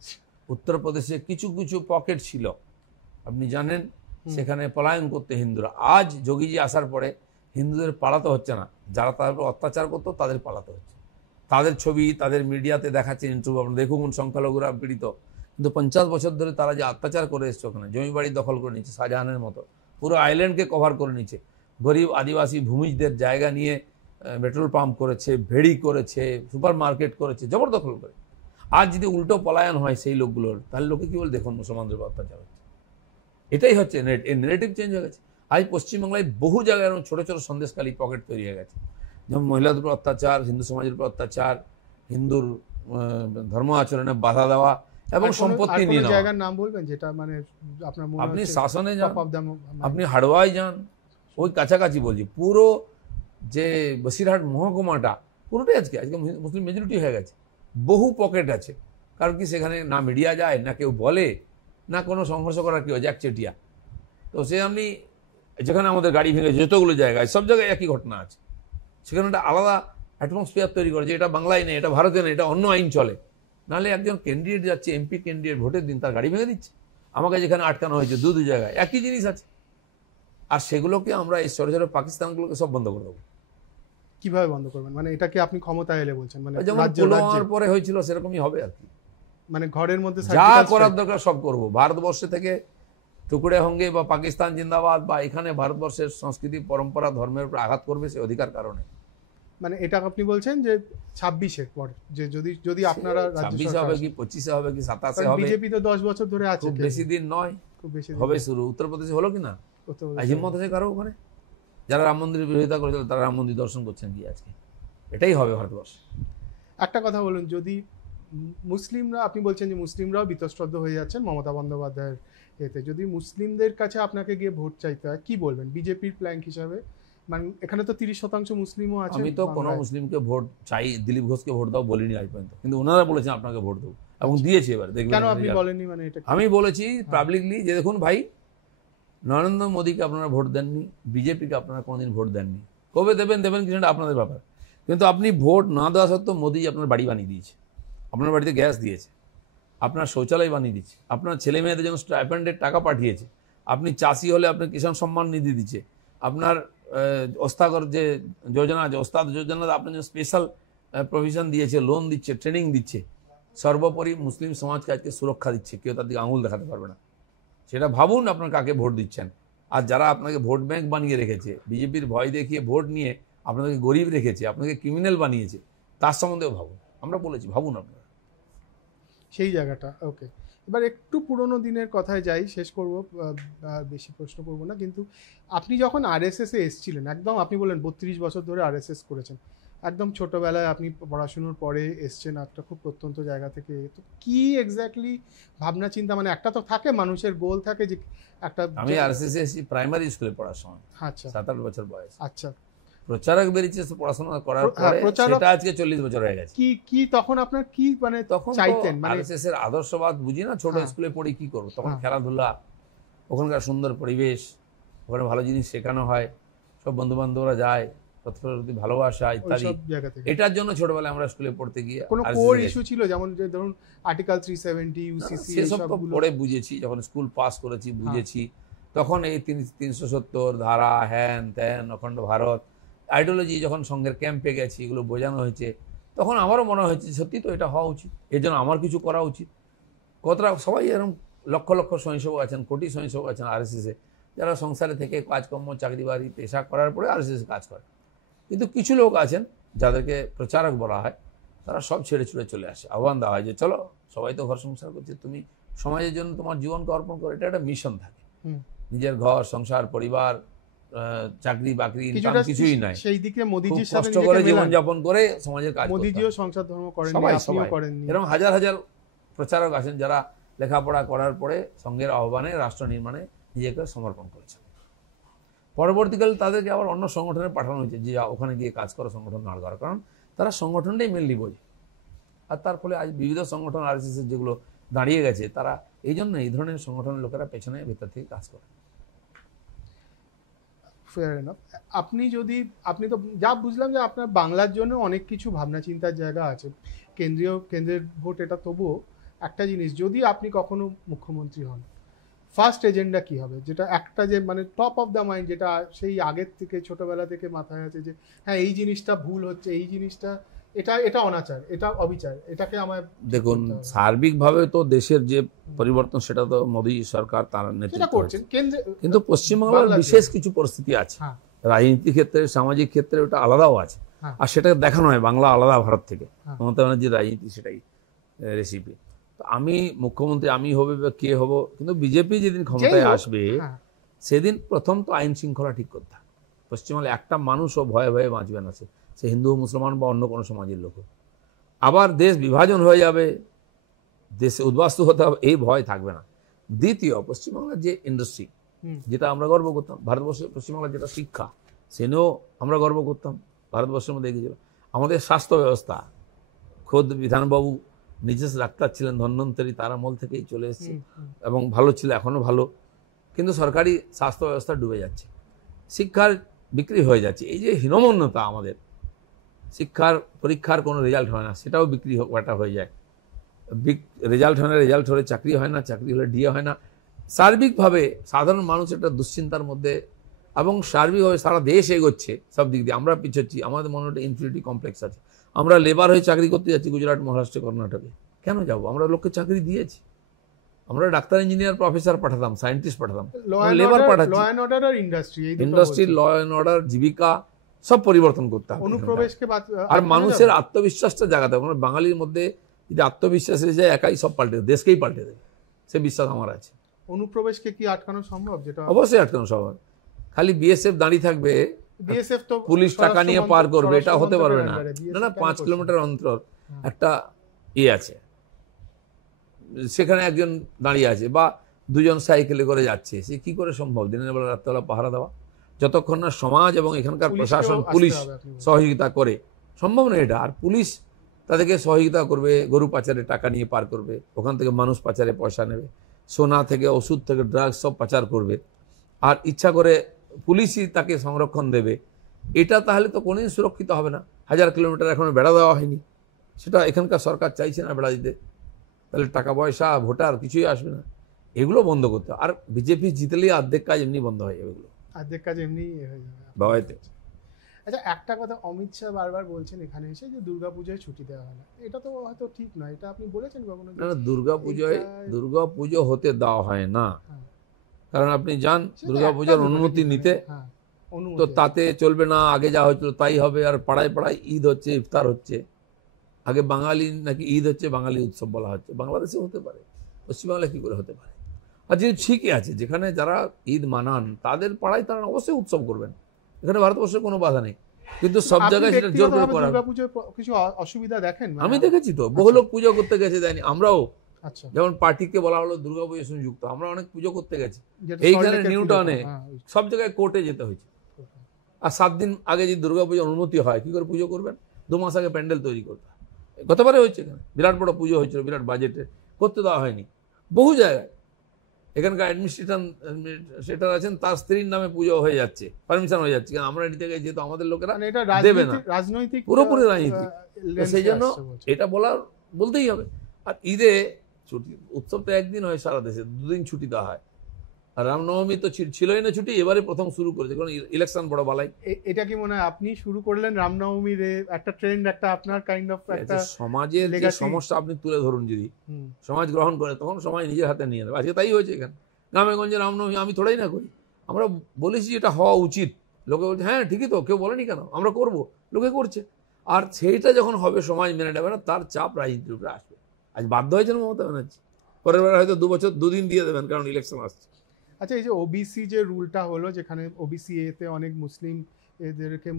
উত্তরপ্রদেশে কিছু কিছু পকেট ছিল, আপনি জানেন, সেখানে পলায়ন করতে হিন্দুরা। আজ যোগীজি আসার পরে হিন্দুদের পালাতে হচ্ছে না, যারা তার উপর অত্যাচার করতো তাদের পালাতে হচ্ছে। তাদের ছবি তাদের মিডিয়াতে দেখাচ্ছে, ইন্টারভিউ, আপনারা দেখুন, সংখ্যালঘুরা পীড়িত, কিন্তু 50 বছর ধরে তারা যে অত্যাচার করে এসছে, ওখানে জমি বাড়ি দখল করে নিচ্ছে শাহজাহানের মতো, পুরো আইল্যান্ডকে কভার করে নিচ্ছে, গরিব আদিবাসী ভূমিজদের জায়গা নিয়ে পেট্রোল পাম্প করেছে, ভেড়ি করেছে, সুপার মার্কেট করেছে, জবরদখল করে। আজ যদি উল্টো পলায়ন হয় সেই লোকগুলোর, তাহলে লোকে কি বলে, দেখুন মুসলমানদের উপর অত্যাচার হচ্ছে। এটাই হচ্ছে নেগেটিভ চেঞ্জ হয়ে গেছে। আজ পশ্চিমবাংলায় বহু জায়গায় এরকম ছোটো ছোটো সন্দেশকালী পকেট তৈরি হয়ে গেছে, যেমন মহিলাদের উপর অত্যাচার, হিন্দু সমাজের উপর অত্যাচার, হিন্দুর ধর্ম আচরণে বাধা দেওয়া এবং সম্পত্তি নিয়ে নেওয়া। জায়গার নাম বলবেন যেটা মানে আপনার মনে আপনি হচ্ছে শাসনে যান, top of the আপনি হাড়োয়ায় যান, ওই কাছাকাছি বলছি, পুরো যে বসিরহাট মহকুমাটা পুরোটাই আজকে মুসলিম মেজরিটি হয়ে গেছে। বহু পকেট আছে, কারণ কি সেখানে না মিডিয়া যায়, না কেউ বলে, না কোনো সংঘর্ষ করার কি হয়েছে, একচেটিয়া। তো সে আপনি যেখানে আমাদের গাড়ি ভেঙে যতগুলো জায়গায় সব জায়গায় একই ঘটনা আছে, সেখানে একটা আলাদা অ্যাটমসফিয়ার তৈরি করে যে এটা বাংলায় নেই, এটা ভারতে নেই, এটা অন্য আইন চলে। নাহলে একজন ক্যান্ডিডেট যাচ্ছে, এমপি ক্যান্ডিডেট, ভোটের দিন তার গাড়ি ভেঙে দিচ্ছে। আমাকে যেখানে আটকানো হয়েছে দু জায়গায় একই জিনিস আছে। আর সেগুলোকে আমরা এই ছোটো ছোটো পাকিস্তানগুলোকে সব বন্ধ করে দেবো। কিভাবে বন্ধ করবেন? মানে এটাকে আপনি ক্ষমতায় এলে বলছেন, মানে যেমন পুলওয়ামার পরে হয়েছিল সেরকমই হবে আর কি। মানে ঘরের মধ্যে যা করার দরকার সব করব। ভারতবর্ষে থেকে টুকরে হঙ্গে বা পাকিস্তান জিন্দাবাদ বা এখানে ভারতবর্ষের সংস্কৃতি পরম্পরা ধর্মের উপর আঘাত করবে সে অধিকার কারণে। মানে এটা আপনি বলছেন যে 26-এর পর যে যদি আপনারা 26 হবে কি 25 হবে কি 27 হবে, বিজেপি তো 10 বছর ধরে আছে, খুব বেশি দিন নয়, খুব বেশি হবে শুরু। উত্তরপ্রদেশে হলো কিনা, হিম্মত আছে কারো ওখানে? যারা রাম মন্দিরের বিরোধিতা করেছিল তারা রাম মন্দির দর্শন করছেন কি আজকে? এটাই হবে ভারতবর্ষে। একটা কথা বলুন, যদি মুসলিমরা, আপনি বলছেন যে মুসলিমরাও বীতশ্রদ্ধ হয়ে যাচ্ছেন মমতা বন্দ্যোপাধ্যায়ের এতে, যদি মুসলিমদের কাছে আপনাকে গিয়ে ভোট চাইতে হয় কি বলবেন বিজেপির প্ল্যান হিসাবে? মানে এখানে তো 30% মুসলিমও আছে। আমি তো কোনো মুসলিমকে ভোট চাই, দিলীপ ঘোষকে ভোট দাও বলিনি আজ পর্যন্ত, কিন্তু ওনারা বলেছেন আপনাকে ভোট দেবো এবং দিয়েছে। এবার দেখবেন কেন আপনি বলেননি? মানে এটা আমি বলেছি পাবলিকলি যে দেখুন ভাই, নরেন্দ্র মোদীকে আপনারা ভোট দেননি, বিজেপিকে আপনারা কোনোদিন ভোট দেননি, কবে দেবেন কিছু না আপনাদের ব্যাপার। কিন্তু আপনি ভোট না দেওয়া সত্ত্বেও মোদী আপনার বাড়ি বানিয়ে দিয়েছে, আপনার বাড়িতে গ্যাস দিয়েছে, আপনার শৌচালয় বানিয়ে দিচ্ছে, আপনার ছেলে মেয়েদের জন্য স্টাইপেন্ডের টাকা পাঠিয়েছে, আপনি চাষি হলে আপনার কিষাণ সম্মান নিধি দিচ্ছে, আপনার ওস্তাগর যে যোজনা আছে ওস্তাদ যোজনা আপনার জন্য স্পেশাল প্রভিশন দিয়েছে, লোন দিচ্ছে, ট্রেনিং দিচ্ছে। সর্বোপরি মুসলিম সমাজকে আজকে সুরক্ষা দিচ্ছে, কেউ তার দিকে আঙুল দেখাতে পারবে না। সেটা ভাবুন আপনার কাকে ভোট দিচ্ছেন। আর যারা আপনাকে ভোট ব্যাংক বানিয়ে রেখেছে, বিজেপির ভয় দেখিয়ে ভোট নিয়ে আপনাদেরকে গরিব রেখেছে, আপনাকে ক্রিমিনাল বানিয়েছে, তার সম্বন্ধেও ভাবুন। আমরা বলেছি ভাবুন আপনারা সেই জায়গাটা। ওকে, এবার একটু পুরোনো দিনের কথায় যাই, শেষ করব, বেশি প্রশ্ন করব না। কিন্তু আপনি যখন আরএসএসে এসেছিলেন, একদম আপনি বললেন 32 বছর ধরে আরএসএস করেছেন, একদম ছোটবেলায় আপনি পড়াশুনোর পরে এসছেন একটা খুব প্রত্যন্ত জায়গা থেকে। তো কি এক্স্যাক্টলি ভাবনা চিন্তা, মানে একটা তো থাকে মানুষের গোল থাকে যে একটা। আমি আরএসএসে এসেছি প্রাইমারি স্কুলে পড়ার সময়, আচ্ছা 7-8 বছর বয়স। আচ্ছা, প্রচারক বেরিয়েছে পড়াশোনা করার পরে, সেটা আজকে 40 বছর হয়ে গেছে। কি তখন আপনার কি মানে তখন চাইতেন? মানে আরএসএস এর আদর্শবাদ বুঝি না, ছোট স্কুলে পড়ি কি করব, তখন খেলাধুলা, ওখানকার সুন্দর পরিবেশ, ওখানে ভালো জিনিস শেখানো হয়, সব বন্ধু বান্ধবরা যায়, প্রতি ভালোবাসা ইত্যাদি। এটার জন্য ছোটবেলায় আমরা স্কুলে পড়তে গিয়ে কোনো কোর ইস্যু ছিল, যেমন যে ধরুন আর্টিকেল 370 ইউসিসি সেসব তো পড়ে বুঝেছি, যখন স্কুল পাস করেছি বুঝেছি। তখন এই 370 ধারা, হ্যান ত্যান, অখণ্ড ভারত আইডিওলজি যখন সঙ্গের ক্যাম্পে গেছি, এগুলো বোঝানো হয়েছে, তখন আমারও মনে হয়েছে সত্যি তো এটা হওয়া উচিত, এর জন্য আমার কিছু করা উচিত। কতটা সবাই এরকম লক্ষ লক্ষ স্বয়ংসেবক আছেন, কোটি স্বয়ংসেবক আছেন আরএসএসে, যারা সংসারে থেকে কাজকর্ম, চাকরি বাড়ি, পেশা করার পরে আরএসএসে কাজ করে। কিন্তু কিছু লোক আছেন যাদেরকে প্রচারক বলা হয়, তারা সব ছেড়ে ছুড়ে চলে আসে, আহ্বান দেওয়া হয় যে চলো সবাই তো ঘর সংসার করছে, তুমি সমাজের জন্য তোমার জীবনকে অর্পণ করো। এটা একটা মিশন থাকে, নিজের ঘর সংসার পরিবার চাকরি বাকরি কিছুই নাই, সেই দিকে মোদিজির সাথে কষ্ট করে জীবনযাপন করে সমাজের কাজ। মোদিজিও সংসার ধর্ম করেন, আপনিও করেননি। এরকম হাজার হাজার প্রচারক আছেন যারা লেখাপড়া করার পরে সঙ্গের আহ্বানে রাষ্ট্র নির্মাণে নিজেকে সমর্পণ করেছেন। পরবর্তীকালে তাদেরকে আবার অন্য সংগঠনে পাঠানো হয়েছে যে ওখানে গিয়ে কাজ করো, সংগঠন নাড় করার, কারণ তারা সংগঠনটাই মেনলি বোঝে। আর তার ফলে আজ বিবিধ সংগঠন আরএসএস যেগুলো দাঁড়িয়ে গেছে, তারা এই জন্য এই ধরনের সংগঠনের লোকেরা পেছনে ভেতর থেকে কাজ করে। Fair enough. আপনি তো যা বুঝলাম যে আপনার বাংলার জন্য অনেক কিছু ভাবনা চিন্তার জায়গা আছে, কেন্দ্রের ভোট এটা। তবুও একটা জিনিস, যদি আপনি কখনো মুখ্যমন্ত্রী হন, ফার্স্ট এজেন্ডা কি হবে? যেটা একটা যে মানে টপ অফ দ্য মাইন্ড, যেটা সেই আগের থেকে ছোটবেলা থেকে মাথায় আছে যে হ্যাঁ এই জিনিসটা ভুল হচ্ছে, এই জিনিসটা এটা অনাচার, এটা অবিচার, এটাকে আমার। দেখুন সার্বিকভাবে তো দেশের যে পরিবর্তন সেটা তো মোদী সরকার তার নেতৃত্বে করছেন, কিন্তু পশ্চিমবাংলার বিশেষ কিছু পরিস্থিতি আছে, রাজনীতি ক্ষেত্রে, সামাজিক ক্ষেত্রে ওটা আলাদাও আছে, আর সেটা দেখানো হয় বাংলা আলাদা ভারত থেকে। মমতা ব্যানার্জির রাজনীতি সেটাই রেসিপি। তো আমি মুখ্যমন্ত্রী আমি হবে বা কে হব, কিন্তু বিজেপি যেদিন ক্ষমতায় আসবে সেদিন প্রথম তো আইন শৃঙ্খলা ঠিক করতে হবে। পশ্চিমবঙ্গে একটা মানুষও ভয়ে ভয়ে বাঁচবে না, সে হিন্দু মুসলমান বা অন্য কোনো সমাজের লোক। আবার দেশ বিভাজন হয়ে যাবে, দেশে উদ্বাস্তু হতে হবে, এই ভয় থাকবে না। দ্বিতীয়, পশ্চিমবাংলার যে ইন্ডাস্ট্রি, যেটা আমরা গর্ব করতাম, ভারতবর্ষে পশ্চিমবাংলার যেটা শিক্ষা, সে নিয়েও আমরা গর্ব করতাম, ভারতবর্ষের মধ্যে এগিয়ে ছিল। আমাদের স্বাস্থ্য ব্যবস্থা, খোদ বিধানবাবু নিজের ডাক্তার ছিলেন ধন্বন্তরী, তার আমল থেকেই চলে এসেছে এবং ভালো ছিল, এখনও ভালো। কিন্তু সরকারি স্বাস্থ্য ব্যবস্থা ডুবে যাচ্ছে, শিক্ষার বিক্রি হয়ে যাচ্ছে। এই যে হীনমন্যতা আমাদের, শিক্ষার পরীক্ষার কোনো রেজাল্ট হয় না, সেটাও বিক্রি বাটা হয়ে যায়। রেজাল্ট হয় না, রেজাল্ট হলে চাকরি হয় না, চাকরি হলে ডিএ হয় না। সার্বিকভাবে সাধারণ মানুষ একটা দুশ্চিন্তার মধ্যে, এবং সার্বিকভাবে সারা দেশ এগোচ্ছে সব দিক দিয়ে, আমরা পিছোচ্ছি। আমাদের মনে একটা ইনফিনিটি কমপ্লেক্স আছে। আমরা লেবার হয়ে চাকরি করতে যাচ্ছি গুজরাট, মহারাষ্ট্র, কর্ণাটকে। কেন যাব? আমরা লোককে চাকরি দিয়েছি। আমরা ডাক্তার, ইঞ্জিনিয়ার, প্রফেসর পাঠাতাম, সায়েন্টিস্ট পাঠাতাম, লেবার পাঠাচ্ছি। ইন্ডাস্ট্রি, ল অ্যান্ড অর্ডার, জীবিকা সব পরিবর্তন করতে হবে। আর মানুষের আত্মবিশ্বাসটা জাগাতে হবে। বাঙালির মধ্যে যদি আত্মবিশ্বাস এসে যায়, একাই সব পাল্টে দেবে, দেশকেই পাল্টে দেবে, সে বিশ্বাস আমার আছে। অনুপ্রবেশকে কি আটকানো সম্ভব? যেটা অবশ্যই আটকানো সম্ভব। খালি বিএসএফ দাঁড়িয়ে থাকবে, বিএসএফ তো পুলিশ টাকা নিয়ে পার করবে, এটা হতে পারবে না। না, 5 কিলোমিটার অন্তর একটা আছে, সেখানে একজন দাঁড়িয়ে আছে, বা দুজন সাইকেলে করে যাচ্ছে, সে কি করে সম্ভব দিনের বেলা রাত্রেবেলা পাহারা দেওয়া? যতক্ষণ না সমাজ এবং এখানকার প্রশাসন, পুলিশ সহযোগিতা করে, সম্ভব না এটা। আর পুলিশ তাদেরকে সহযোগিতা করবে, গরু পাচারে টাকা নিয়ে পার করবে, ওখান থেকে মানুষ পাচারে পয়সা নেবে, সোনা থেকে, ওষুধ থেকে, ড্রাগস সব পাচার করবে, আর ইচ্ছা করে পুলিশই তাকে সংরক্ষণ দেবে। এটা তাহলে তো কোনোদিন সুরক্ষিত হবে না। 1000 কিলোমিটার এখনো বেড়া দেওয়া হয়নি, সেটা এখানকার সরকার চাইছে না বেড়া দিতে। তাহলে টাকা পয়সা, ভোটার কিছুই আসবে না। এগুলো বন্ধ করতে হবে। আর বিজেপি জিতলেই অর্ধেক কাজ এমনি বন্ধ হয়ে যাবে, এগুলো অর্ধেক কাজ এমনি হয়ে যাবে বাবাইতে। আচ্ছা, একটা কথা অমিত শাহ বারবার বলছেন এখানে এসে যে দুর্গাপূজায় ছুটি দেওয়া হয় না। এটা তো হয়তো ঠিক নয়, এটা আপনি বলেছেন কখনো? না, দুর্গাপুজো হতে দেওয়া হয় না। কারণ আপনি যান দুর্গাপূজার অনুমতি নিতে, তো তাতে চলবে না। আগে যা হচ্ছিল তাই হবে। আর পাড়ায় পাড়ায় ঈদ হচ্ছে, ইফতার হচ্ছে। আগে বাঙালি নাকি ঈদ হচ্ছে বাঙালি উৎসব বলা হচ্ছে। বাংলাদেশে হতে পারে, পশ্চিমবাংলায় কি করে হতে পারে? আর যেহেতু ঠিকই আছে, যেখানে যারা ঈদ মানান তাদের পাড়ায় তারা অবশ্যই উৎসব করবেন, এখানে ভারতবর্ষে কোনো বাধা নেই। কিন্তু সব জায়গায় সেটা জোর করে করা। কিছু অসুবিধা দেখেন? আমি দেখেছি তো, বহু লোক পুজো করতে গেছে, দেয়নি। আমরাও যেমন পার্টিকে বলা হলো দুর্গাপুজোর সঙ্গে যুক্ত, আমরা অনেক পুজো করতে গেছি। এইখানে নিউটাউনে সব জায়গায় কোর্টে যেতে হয়েছে। আর 7 দিন আগে যদি দুর্গাপুজোর অনুমতি হয়, কি করে পুজো করবেন? 2 মাস আগে প্যান্ডেল তৈরি করতে হয়। গতবারে হয়েছে, এখানে বিরাট বড় পুজো হয়েছিল, বিরাট বাজেটে, করতে দেওয়া হয়নি। বহু জায়গায় এখানকার অ্যাডমিনিস্ট্রেটর আছেন, তার স্ত্রীর নামে পুজো হয়ে যাচ্ছে, পারমিশন হয়ে যাচ্ছে। আমরা নিতে গেছি, যেহেতু আমাদের লোকেরা দেবে না, রাজনৈতিক, পুরোপুরি রাজনীতি। সেই জন্য এটা বলতেই হবে। আর ঈদে ছুটি, উৎসব তো একদিন হয় সারা দেশে, 2 দিন ছুটি দেওয়া হয়। আর রামনবমী তো ছিলই না ছুটি, এবারে প্রথম শুরু করেছে, কারণ ইলেকশন বড় বালাই। এটা কি মনে হয় আপনি শুরু করলেন রামনবমীর একটা ট্রেন্ড, একটা আপনার কাইন্ড অফ একটা সমাজের যে সমস্যা আপনি তুলে ধরুন, যদি সমাজ গ্রহণ করে, তখন সমাজ নিজের হাতে নিয়ে নেবে। আজকে তাই হয়েছে এখানে গ্রামে গঞ্জে রামনবমী। আমি থোড়াই না করি, আমরা বলেছি এটা হওয়া উচিত। লোকে বলছে হ্যাঁ ঠিকই তো, কেউ বলেনি কেন, আমরা করব, লোকে করছে। আর সেইটা যখন হবে, সমাজ মেনে নেবে না, তার চাপ রাজনীতির উপরে আসবে। আজ বাধ্য হয়েছেন মমতা ব্যানার্জি, পরের বার হয়তো 2 বছর 2 দিন দিয়ে দেবেন, কারণ ইলেকশন আসছে। আচ্ছা, এই যে ওবিসি যে রুলটা হলো, যেখানে ওবিসি এতে অনেক মুসলিম এদেরকে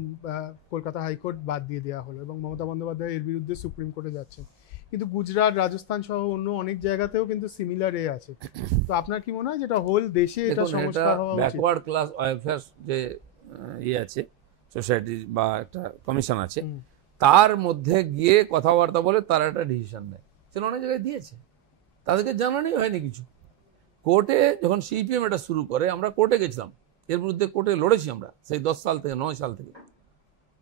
কলকাতা হাইকোর্ট বাদ দিয়ে দেওয়া হলো, এবং মমতা বন্দ্যোপাধ্যায় এর বিরুদ্ধে সুপ্রিম কোর্টে যাচ্ছেন। কিন্তু গুজরাট, রাজস্থান সহ অন্য অনেক জায়গাতেও কিন্তু সিমিলার আছে। তো আপনার কি মনে হয় যেটা হোল দেশে এটা সংস্কার হওয়া উচিত? ব্যাকওয়ার্ড ক্লাস ওয়েলফেয়ার যে আছে সোসাইটি বা একটা কমিশন আছে, তার মধ্যে গিয়ে কথাবার্তা বলে তারা একটা ডিসিশন নেয়। সেটা অনেক জায়গায় দিয়েছে, তাদেরকে জানানোই হয়নি কিছু। কোর্টে যখন সিপিএম এটা শুরু করে, আমরা কোর্টে গেছিলাম, এর বিরুদ্ধে কোর্টে লড়েছি আমরা, সেই 10 সাল থেকে 9 সাল থেকে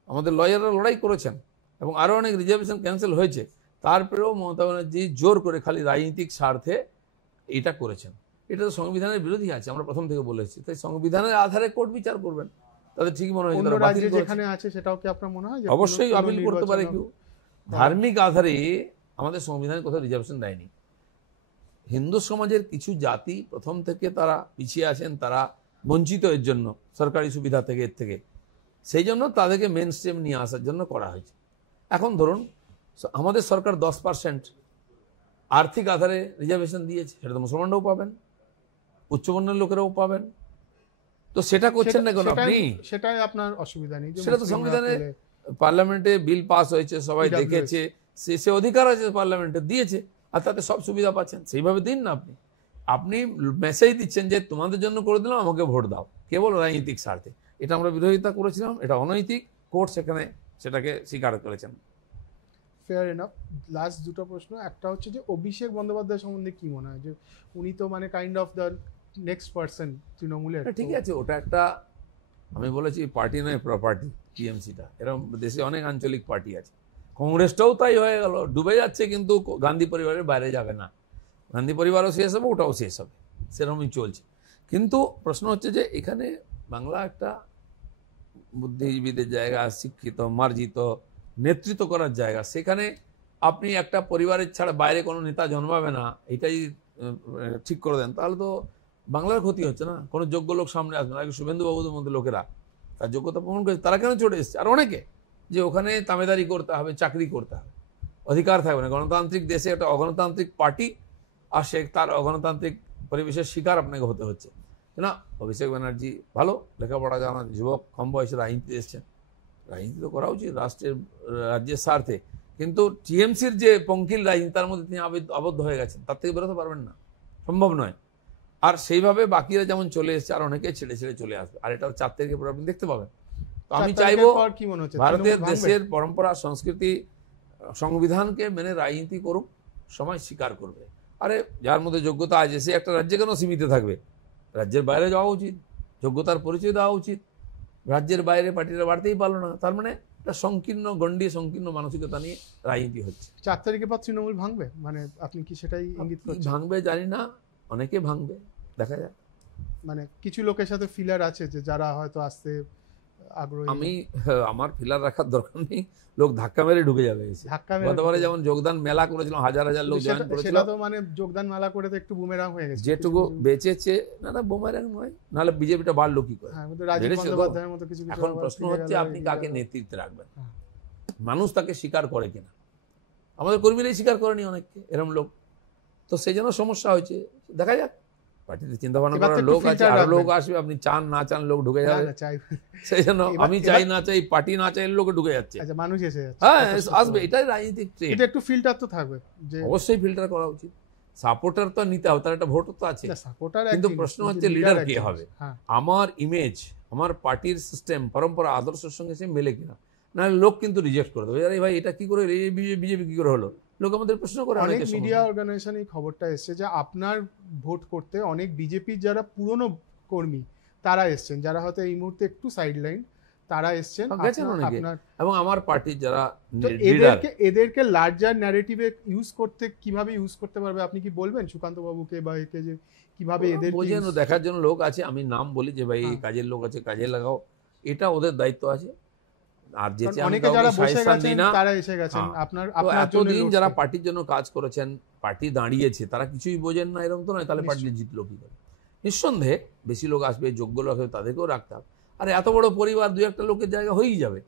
আমাদের লয়াররা লড়াই করেছেন, এবং আরও অনেক রিজার্ভেশন ক্যান্সেল হয়েছে। তারপরেও মমতা ব্যানার্জি জোর করে খালি রাজনৈতিক স্বার্থে এটা করেছেন। এটা তো সংবিধানের বিরোধী আছে, আমরা প্রথম থেকে বলেছি। তাই সংবিধানের আধারে কোর্ট বিচার করবেন, তাদের ঠিক মনে হয়। যেখানে আছে সেটাও কি আপনার মনে হয়? অবশ্যই আপিল করতে পারে কেউ। ধার্মিক আধারে আমাদের সংবিধানে কোথাও রিজার্ভেশন দেয়নি। হিন্দু সমাজের কিছু জাতি প্রথম থেকে তারা পিছিয়ে আছেন, তারা বঞ্চিত এর জন্য সরকারি সুবিধা থেকে, এর থেকে। সেই জন্য তাদেরকে মেন স্ট্রিম নিয়ে আসার জন্য করা হয়েছে। এখন ধরুন আমাদের সরকার 10% আর্থিক আধারে রিজার্ভেশন দিয়েছে, সেটা তো মুসলমানরাও পাবেন, উচ্চবর্ণের লোকেরাও পাবেন। তো সেটা করছেন না কেন আপনি? সেটাই আপনার অসুবিধা নেই, সেটা তো সংবিধানে, পার্লামেন্টে বিল পাস হয়েছে, সবাই দেখেছে, সে অধিকার আছে পার্লামেন্টে, দিয়েছে, আর তাতে সব সুবিধা পাচ্ছেন। সেইভাবে দিন না। আপনি মেসেজ দিচ্ছেন যে তোমাদের জন্য করে দিলাম, আমাকে ভোট দাও, কেবল রাজনৈতিক স্বার্থে। এটা আমরা বিরোধিতা করেছিলাম, এটা অনৈতিক। কোর্ট সেখানে সেটাকে স্বীকার করেছেন। Fair enough. লাস্ট দুটো প্রশ্ন, একটা হচ্ছে যে অভিষেক বন্দ্যোপাধ্যায় সম্বন্ধে কি মনে হয়, যে উনি তো মানে kind of the next person তৃণমূলের। ঠিক আছে, ওটা একটা, আমি বলেছি পার্টি নয় প্রপার্টি টিএমসিটা, এরকম দেশে অনেক আঞ্চলিক পার্টি আছে। কংগ্রেসটাও তাই হয়ে গেল, ডুবে যাচ্ছে, কিন্তু গান্ধী পরিবারের বাইরে যাবে না। গান্ধী পরিবারও শেষ হবে, ওটাও শেষ হবে, সেরকমই চলছে। কিন্তু প্রশ্ন হচ্ছে যে এখানে বাংলা একটা বুদ্ধিজীবীদের জায়গা, শিক্ষিত মার্জিত নেতৃত্ব করার জায়গা, সেখানে আপনি একটা পরিবারের ছাড়া বাইরে কোনো নেতা জন্মাবে না এটাই ঠিক করে দেন, তাহলে তো বাংলার ক্ষতি হচ্ছে না। কোনো যোগ্য লোক সামনে আসবে না। আগে শুভেন্দুবাবুদের মধ্যে লোকেরা তার যোগ্যতা প্রমাণ করেছে, তারা কেন চলে এসছে? আর অনেকে যে ওখানে তামেদারি করতে হবে, চাকরি করতে হবে, অধিকার থাকবে না। গণতান্ত্রিক দেশে একটা অগণতান্ত্রিক পার্টি আর সে তার অগণতান্ত্রিক পরিবেশের শিকার আপনাকে হতে হচ্ছে না। অভিষেক ব্যানার্জি ভালো লেখাপড়া জানা যুবক, কম বয়সে রাজনীতি এসছেন, রাজনীতি তো করা উচিত রাজ্যের স্বার্থে, কিন্তু টিএমসির যে পঙ্কিল রাজনীতি তার মধ্যে তিনি আবদ্ধ হয়ে গেছেন, তার থেকে বেরোতে পারবেন না, সম্ভব নয়। আর সেইভাবে বাকিরা যেমন চলে এসছে, আর অনেকে ছেড়ে ছেড়ে চলে আসবে, আর এটা 4 তারিখে পরে আপনি দেখতে পাবেন। তো আমি চাইবো ভারতের দেশের পরম্পরা, সংস্কৃতি, সংবিধানকে মেনে রাজনীতি করুক, সময় স্বীকার করবে। আরে যার মধ্যে যোগ্যতা আছে সে একটা রাজ্যে কেন সীমিত থাকবে? রাজ্যের বাইরে যাওয়া উচিত, যোগ্যতার পরিচয় দেওয়া উচিত। রাজ্যের বাইরে পার্টিরা বাড়তেই পারলো না, তার মানে একটা সংকীর্ণ গণ্ডি, সংকীর্ণ মানসিকতা নিয়ে রাজনীতি হচ্ছে। 4 তারিখের পর তৃণমূল ভাঙবে, মানে আপনি কি সেটাই ইঙ্গিত করছেন? ভাঙবে জানি না, অনেকে ভাঙবে, দেখা যাক। মানে কিছু লোকের সাথে ফিলার আছে যে যারা হয়তো আসতে আগ্রহী। আমার ফিলার রাখার দরকার নেই, লোক ধাক্কা মেরে ঢুকে যাবে। গতবারে যেমন যোগদান মেলা করেছিলাম, হাজার হাজার লোক জয়েন করেছিল, সেটা তো মানে যোগদান মেলা করে তো একটু বুমেরাং হয়ে গেছে। যেটুকু বেঁচেছে, না বুমেরাং নয়, নাহলে বিজেপিটা বাড়লো কি করে? এখন প্রশ্ন হচ্ছে আপনি কাকে নেতৃত্বে রাখবেন, মানুষ তাকে স্বীকার করে কিনা। আমাদের কর্মীরাই স্বীকার করেনি অনেককে, এরকম লোক। তো সেই জন্য সমস্যা হয়েছে, দেখা যাক। পার্টিতে চিন্তা ভাবনা করার লোক আছে, আরো লোক আসবে, আপনি চান না চান লোক ঢুকে যাবে। সেই জন্য আমি চাই না চাই, পার্টি না চাই, লোকে ঢুকে যাচ্ছে, মানুষ এসে যাচ্ছে। হ্যাঁ আসবে, এটাই রাজনীতিক ট্রেন্ড। এটা একটু ফিল্টার তো থাকবে, অবশ্যই ফিল্টার করা উচিত। সাপোর্টার তো নিতে হবে, তার একটা ভোট তো আছে, কিন্তু প্রশ্ন হচ্ছে লিডার কে হবে। আমার ইমেজ, আমার পার্টির সিস্টেম, পরম্পরা, আদর্শের সঙ্গে সে মেলে কিনা, না লোক কিন্তু রিজেক্ট করে দেবে। আরে ভাই এটা কি করে, বিজেপি কি করে হলো, লোক আমাদের প্রশ্ন করে। অনেক মিডিয়া অর্গানাইজেশন এই খবরটা এসছে যে আপনার ভোট করতে অনেক বিজেপির যারা পুরনো কর্মী তারা এসছেন, যারা হয়তো এই মুহূর্তে একটু সাইডলাইন, তারা এসছেন আপনার, এবং আমার পার্টির যারা এদেরকে লার্জার ন্যারেটিভে ইউজ করতে, কিভাবে ইউজ করতে পারবে আপনি কি বলবেন সুকান্ত বাবুকে বা একে, যে কিভাবে এদের বোঝেন দেখার জন্য লোক আছে। আমি নাম বলি যে ভাই কাজের লোক আছে, কাজে লাগাও, এটা ওদের দায়িত্ব আছে। আর যে এতদিন যারা পার্টির জন্য কাজ করেছেন, পার্টি দাঁড়িয়েছে, তারা কিছুই বোঝেন না এরকম তো নয়, তাহলে পার্টি জিতলো কি করে? নিঃসন্দেহে বেশি লোক আসবে, যোগ্য লোক হবে, তাদেরকেও রাখতে হবে। আর এত বড় পরিবার, 2-1 লোকের জায়গা হয়েই যাবে।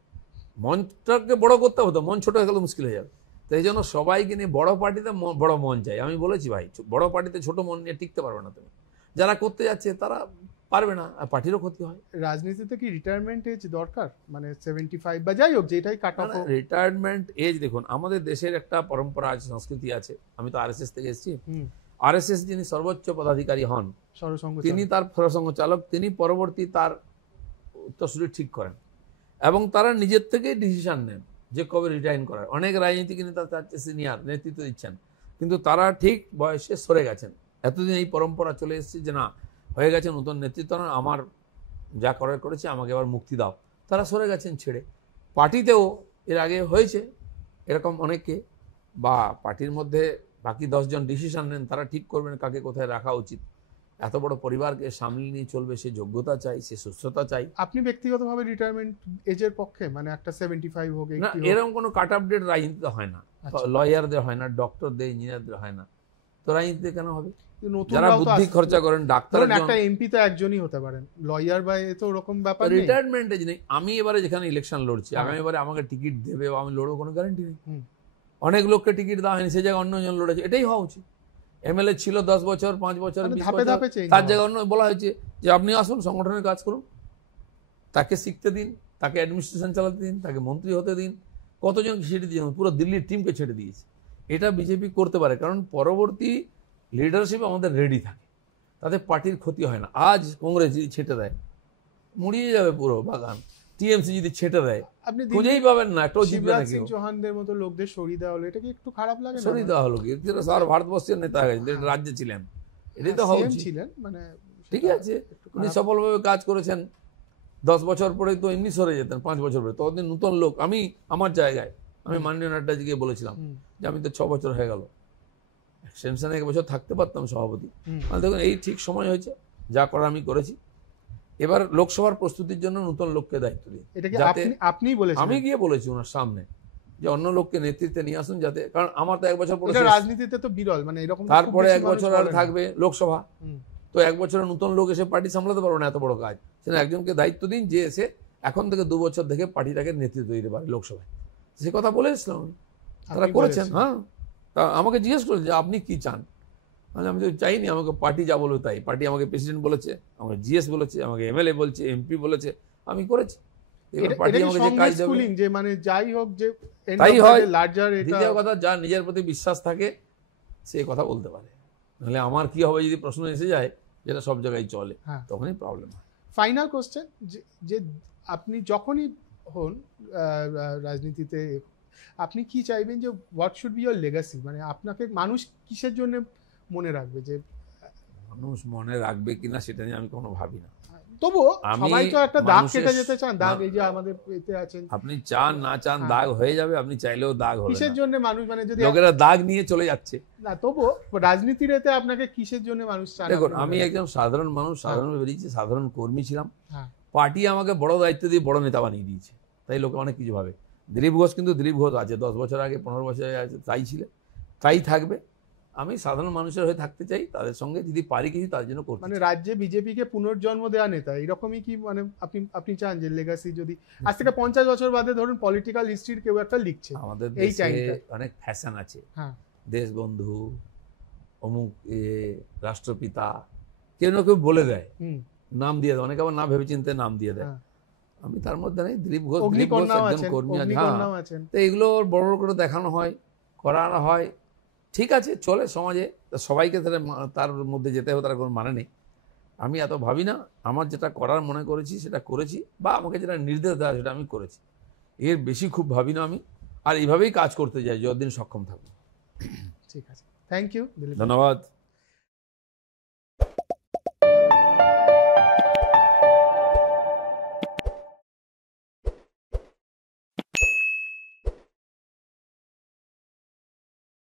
মঞ্চটাকে বড় করতে হতো, মন ছোট হয়ে গেলে মুশকিল হয়ে যাবে। তো এই জন্য সবাইকে নিয়ে বড় পার্টিতে বড় মন চাই। আমি বলেছি ভাই, বড় পার্টিতে ছোট মন নিয়ে টিকতে পারবে না তুমি। যারা করতে যাচ্ছে তারা পারবে না, আর পার্টিরও ক্ষতি হয়। রাজনীতিতে কি রিটায়ারমেন্ট এজ দরকার, মানে 75 বা যাই হোক যেটাই কাট অফ? রিটায়ারমেন্ট এজ দেখুন, আমাদের দেশের একটা পরম্পরা আছে, সংস্কৃতি আছে। আমি তো আরএসএস থেকে এসেছি। আরএসএস যিনি সর্বোচ্চ পদাধিকারী হন, তিনি তার সরসংঘ চালক, তিনি পরবর্তী তার উত্তরসূরি ঠিক করেন, এবং তারা নিজের থেকেই ডিসিশন নেন যে কবে রিটায়ার করার। অনেক রাজনীতিক নেতা তার সিনিয়র নেতৃত্ব দিচ্ছেন, কিন্তু তারা ঠিক বয়সে সরে গেছেন। এতদিন এই পরম্পরা চলে এসেছে যে না, হয়ে গেছে নতুন নেতৃত্ব, না আমার যা করার করেছে, আমাকে আবার মুক্তি দাও। তারা সরে গেছেন ছেড়ে। পার্টিতেও এর আগে হয়েছে এরকম অনেকে, বা পার্টির মধ্যে বাকি 10 জন ডিসিশন নেন, তারা ঠিক করবেন কাকে কোথায় রাখা উচিত। এত বড় পরিবারকে সামলে নিয়ে চলবে, সে যোগ্যতা চাই, সে সুস্থতা চাই। আপনি ব্যক্তিগতভাবে রিটায়ারমেন্ট এজের পক্ষে, মানে একটা 75 হোক না, এরকম কোনো কাট আপডেট রাজনীতিতে হয় না। লয়ারদের হয় না, ডক্টরদের, ইঞ্জিনিয়ারদের হয় না, তো রাজনীতিতে কেন হবে? যারা বুদ্ধি খরচা করেন, ডাক্তার, একটা এমপি তো একজনই হতে পারেন, লয়ার বা এ তো ওরকম ব্যাপার নেই। রিটায়ারমেন্ট এজ নেই। আমি এবারে যেখানে ইলেকশন লড়ছি, আগামী বারে আমাকে টিকিট দেবে বা আমি লড়বো, কোনো গ্যারান্টি নেই। অনেক লোককে টিকিট দেওয়া হয়নি, সে জায়গায় অন্যজন লড়েছে। এটাই হওয়া উচিত। এমএলএ ছিল 10 বছর, 5 বছর, 20 বছর, তার জায়গায় অন্য বলা হয়েছে যে আপনি আসুন, সংগঠনের কাজ করুন, তাকে শিখতে দিন, তাকে অ্যাডমিনিস্ট্রেশন চালাতে দিন, তাকে মন্ত্রী হতে দিন। কতজনকে ছেড়ে দিয়েছেন, পুরো দিল্লির টিমকে ছেড়ে দিয়েছে। এটা বিজেপি করতে পারে, কারণ পরবর্তী লিডারশিপ আমাদের রেডি থাকে, তাতে পার্টির ক্ষতি হয় না। আজ কংগ্রেস যদি ছেটে দেয়, মুড়িয়ে যাবে পুরো বাগান। টিএমসি যদি ছেটে দেয় আপনি খুঁজেই পাবেন না, একটা জিতবে শিবরাজ না সিং কেউ। চৌহানদের মতো লোকদের সরিয়ে দেওয়া হলো, এটা কি একটু খারাপ লাগে না? সরিয়ে দেওয়া হলো কি, এরা স্যার ভারতবর্ষের নেতা হয়ে গেছেন, রাজ্যে ছিলেন, এটাই তো হওয়া CM উচিত। ছিলেন, মানে ঠিকই আছে, উনি সফলভাবে কাজ করেছেন, 10 বছর পরে তো এমনি সরে যেতেন, 5 বছর পরে, ততদিন নতুন লোক। আমি আমার জায়গায় আমি মাননীয় নাড্ডাজিকে বলেছিলাম যে আমি তো 6 বছর হয়ে গেল, সেমসানে 1 বছর থাকতে পারতাম সভাপতি। মানে দেখুন এই ঠিক সময় হয়েছে, যা করার আমি করেছি। এবার লোকসভার প্রস্তুতির জন্য নতুন লোককে দায়িত্ব দিই, এটা কি যাতে আপনিই বলেছেন? আমি গিয়ে বলেছি ওনার সামনে যে অন্য লোককে নেতৃত্বে নিয়ে আসুন, যাতে, কারণ আমার তো 1 বছর পরে এটা শেষ। রাজনীতিতে তো বিরল, মানে এরকম তো খুব তারপরে বেশি 1 মানুষ বছর আর বলে না। থাকবে লোকসভা, হুম। তো 1 বছরে নতুন লোক এসে পার্টি সামলাতে পারবে না, এত বড় কাজ। সেটা একজনকে দায়িত্ব দিন যে এসে এখন থেকে 2 বছর দেখে পার্টিটাকে নেতৃত্ব দিতে পারে লোকসভায়। সে কথা বলে এসলাম আমি, তারা আপনি করেছেন। বলেছেন। হ্যাঁ, তা আমাকে জিজ্ঞেস করেছে যে আপনি কি চান, আমি তো চাইনি, আমাকে পার্টি যা বলবে তাই। পার্টি আমাকে প্রেসিডেন্ট বলেছে, আমাকে জিএস বলেছে, আমাকে এমএলএ বলছে, এমপি বলেছে, আমি করেছি। এবার এটা পার্টি কি আমাকে যে কাজ দেবে সংস্কুলিং, যে মানে যাই হোক, যে তাই হয়। লার্জার, এটা দ্বিতীয় কথা, যার নিজের প্রতি বিশ্বাস থাকে সে কথা বলতে পারে, নাহলে আমার কি হবে যদি প্রশ্ন এসে যায় যেটা সব জায়গায় চলে, হ্যাঁ। তখনই প্রবলেম হয়। ফাইনাল কোশ্চেন, যে আপনি যখনই হন রাজনীতিতে, আপনি কি চাইবেন যে what should be your legacy, মানে আপনাকে মানুষ কিসের জন্য মনে রাখবে? যে মানুষ মনে রাখবে কিনা সেটা নিয়ে আমি কোনো ভাবি না। তবুও আমি সবাই তো একটা দাগ মানুষের কেটে যেতে চান, দাগ, এই যে আমাদের এতে আছেন, আপনি চান না চান দাগ হয়ে যাবে, আপনি চাইলেও দাগ হবে কিসের না। জন্য মানুষ, মানে যদি লোকেরা দাগ নিয়ে চলে যাচ্ছে। না, তবুও রাজনীতির এতে আপনাকে কিসের জন্য মানুষ চান? দেখুন, আপনার আমি মনে হয়? একজন সাধারণ মানুষ, সাধারণ বেরিয়েছি, সাধারণ কর্মী ছিলাম। হ্যাঁ। পার্টি আমাকে বড় দায়িত্ব দিয়ে বড় নেতা বানিয়ে দিয়েছে, তাই লোকে অনেক কিছু ভাবে। দিলীপ ঘোষ কিন্তু দিলীপ ঘোষ আছে, 10 বছর আগে, 15 বছর আগে আছে, তাই ছিল, তাই থাকবে। আমি সাধারণ মানুষের হয়ে থাকতে চাই, তাদের সঙ্গে যদি পারি কিছু তার জন্য করতে মানে চাই। রাজ্যে বিজেপিকে পুনর্জন্ম দেওয়া নেতা এরকমই কি, মানে আপনি চান যে লেগাসি, যদি আজ থেকে 50 বছর বাদে ধরুন পলিটিক্যাল হিস্ট্রির কেউ একটা লিখছে, আমাদের এই দেশে টাইমটা। অনেক ফ্যাশন আছে, হ্যাঁ, দেশবন্ধু, অমুক রাষ্ট্রপিতা, কেউ না কেউ বলে দেয়, নাম দিয়ে দেয়, অনেকে আবার না ভেবে চিন্তে নাম দিয়ে দেয়। হ্যাঁ। আমি তার মধ্যে নেই। দিলীপ ঘোষ অগ্নিকন্যাও একজন আছেন, কর্মী আছে, অগ্নিকন্যাও আছেন। তো এগুলো বড় বড় করে দেখানো হয়, করানো হয়, ঠিক আছে, চলে সমাজে, তা সবাইকে তার মধ্যে যেতে হবে তার কোনো মানে নেই। আমি এত ভাবি না, আমার যেটা করার মনে করেছি সেটা করেছি, বা আমাকে যেটা নির্দেশ দেওয়া সেটা আমি করেছি, এর বেশি খুব ভাবি না আমি। আর এইভাবেই কাজ করতে যাই যতদিন সক্ষম থাকবো। ঠিক আছে, থ্যাংক ইউ। ধন্যবাদ।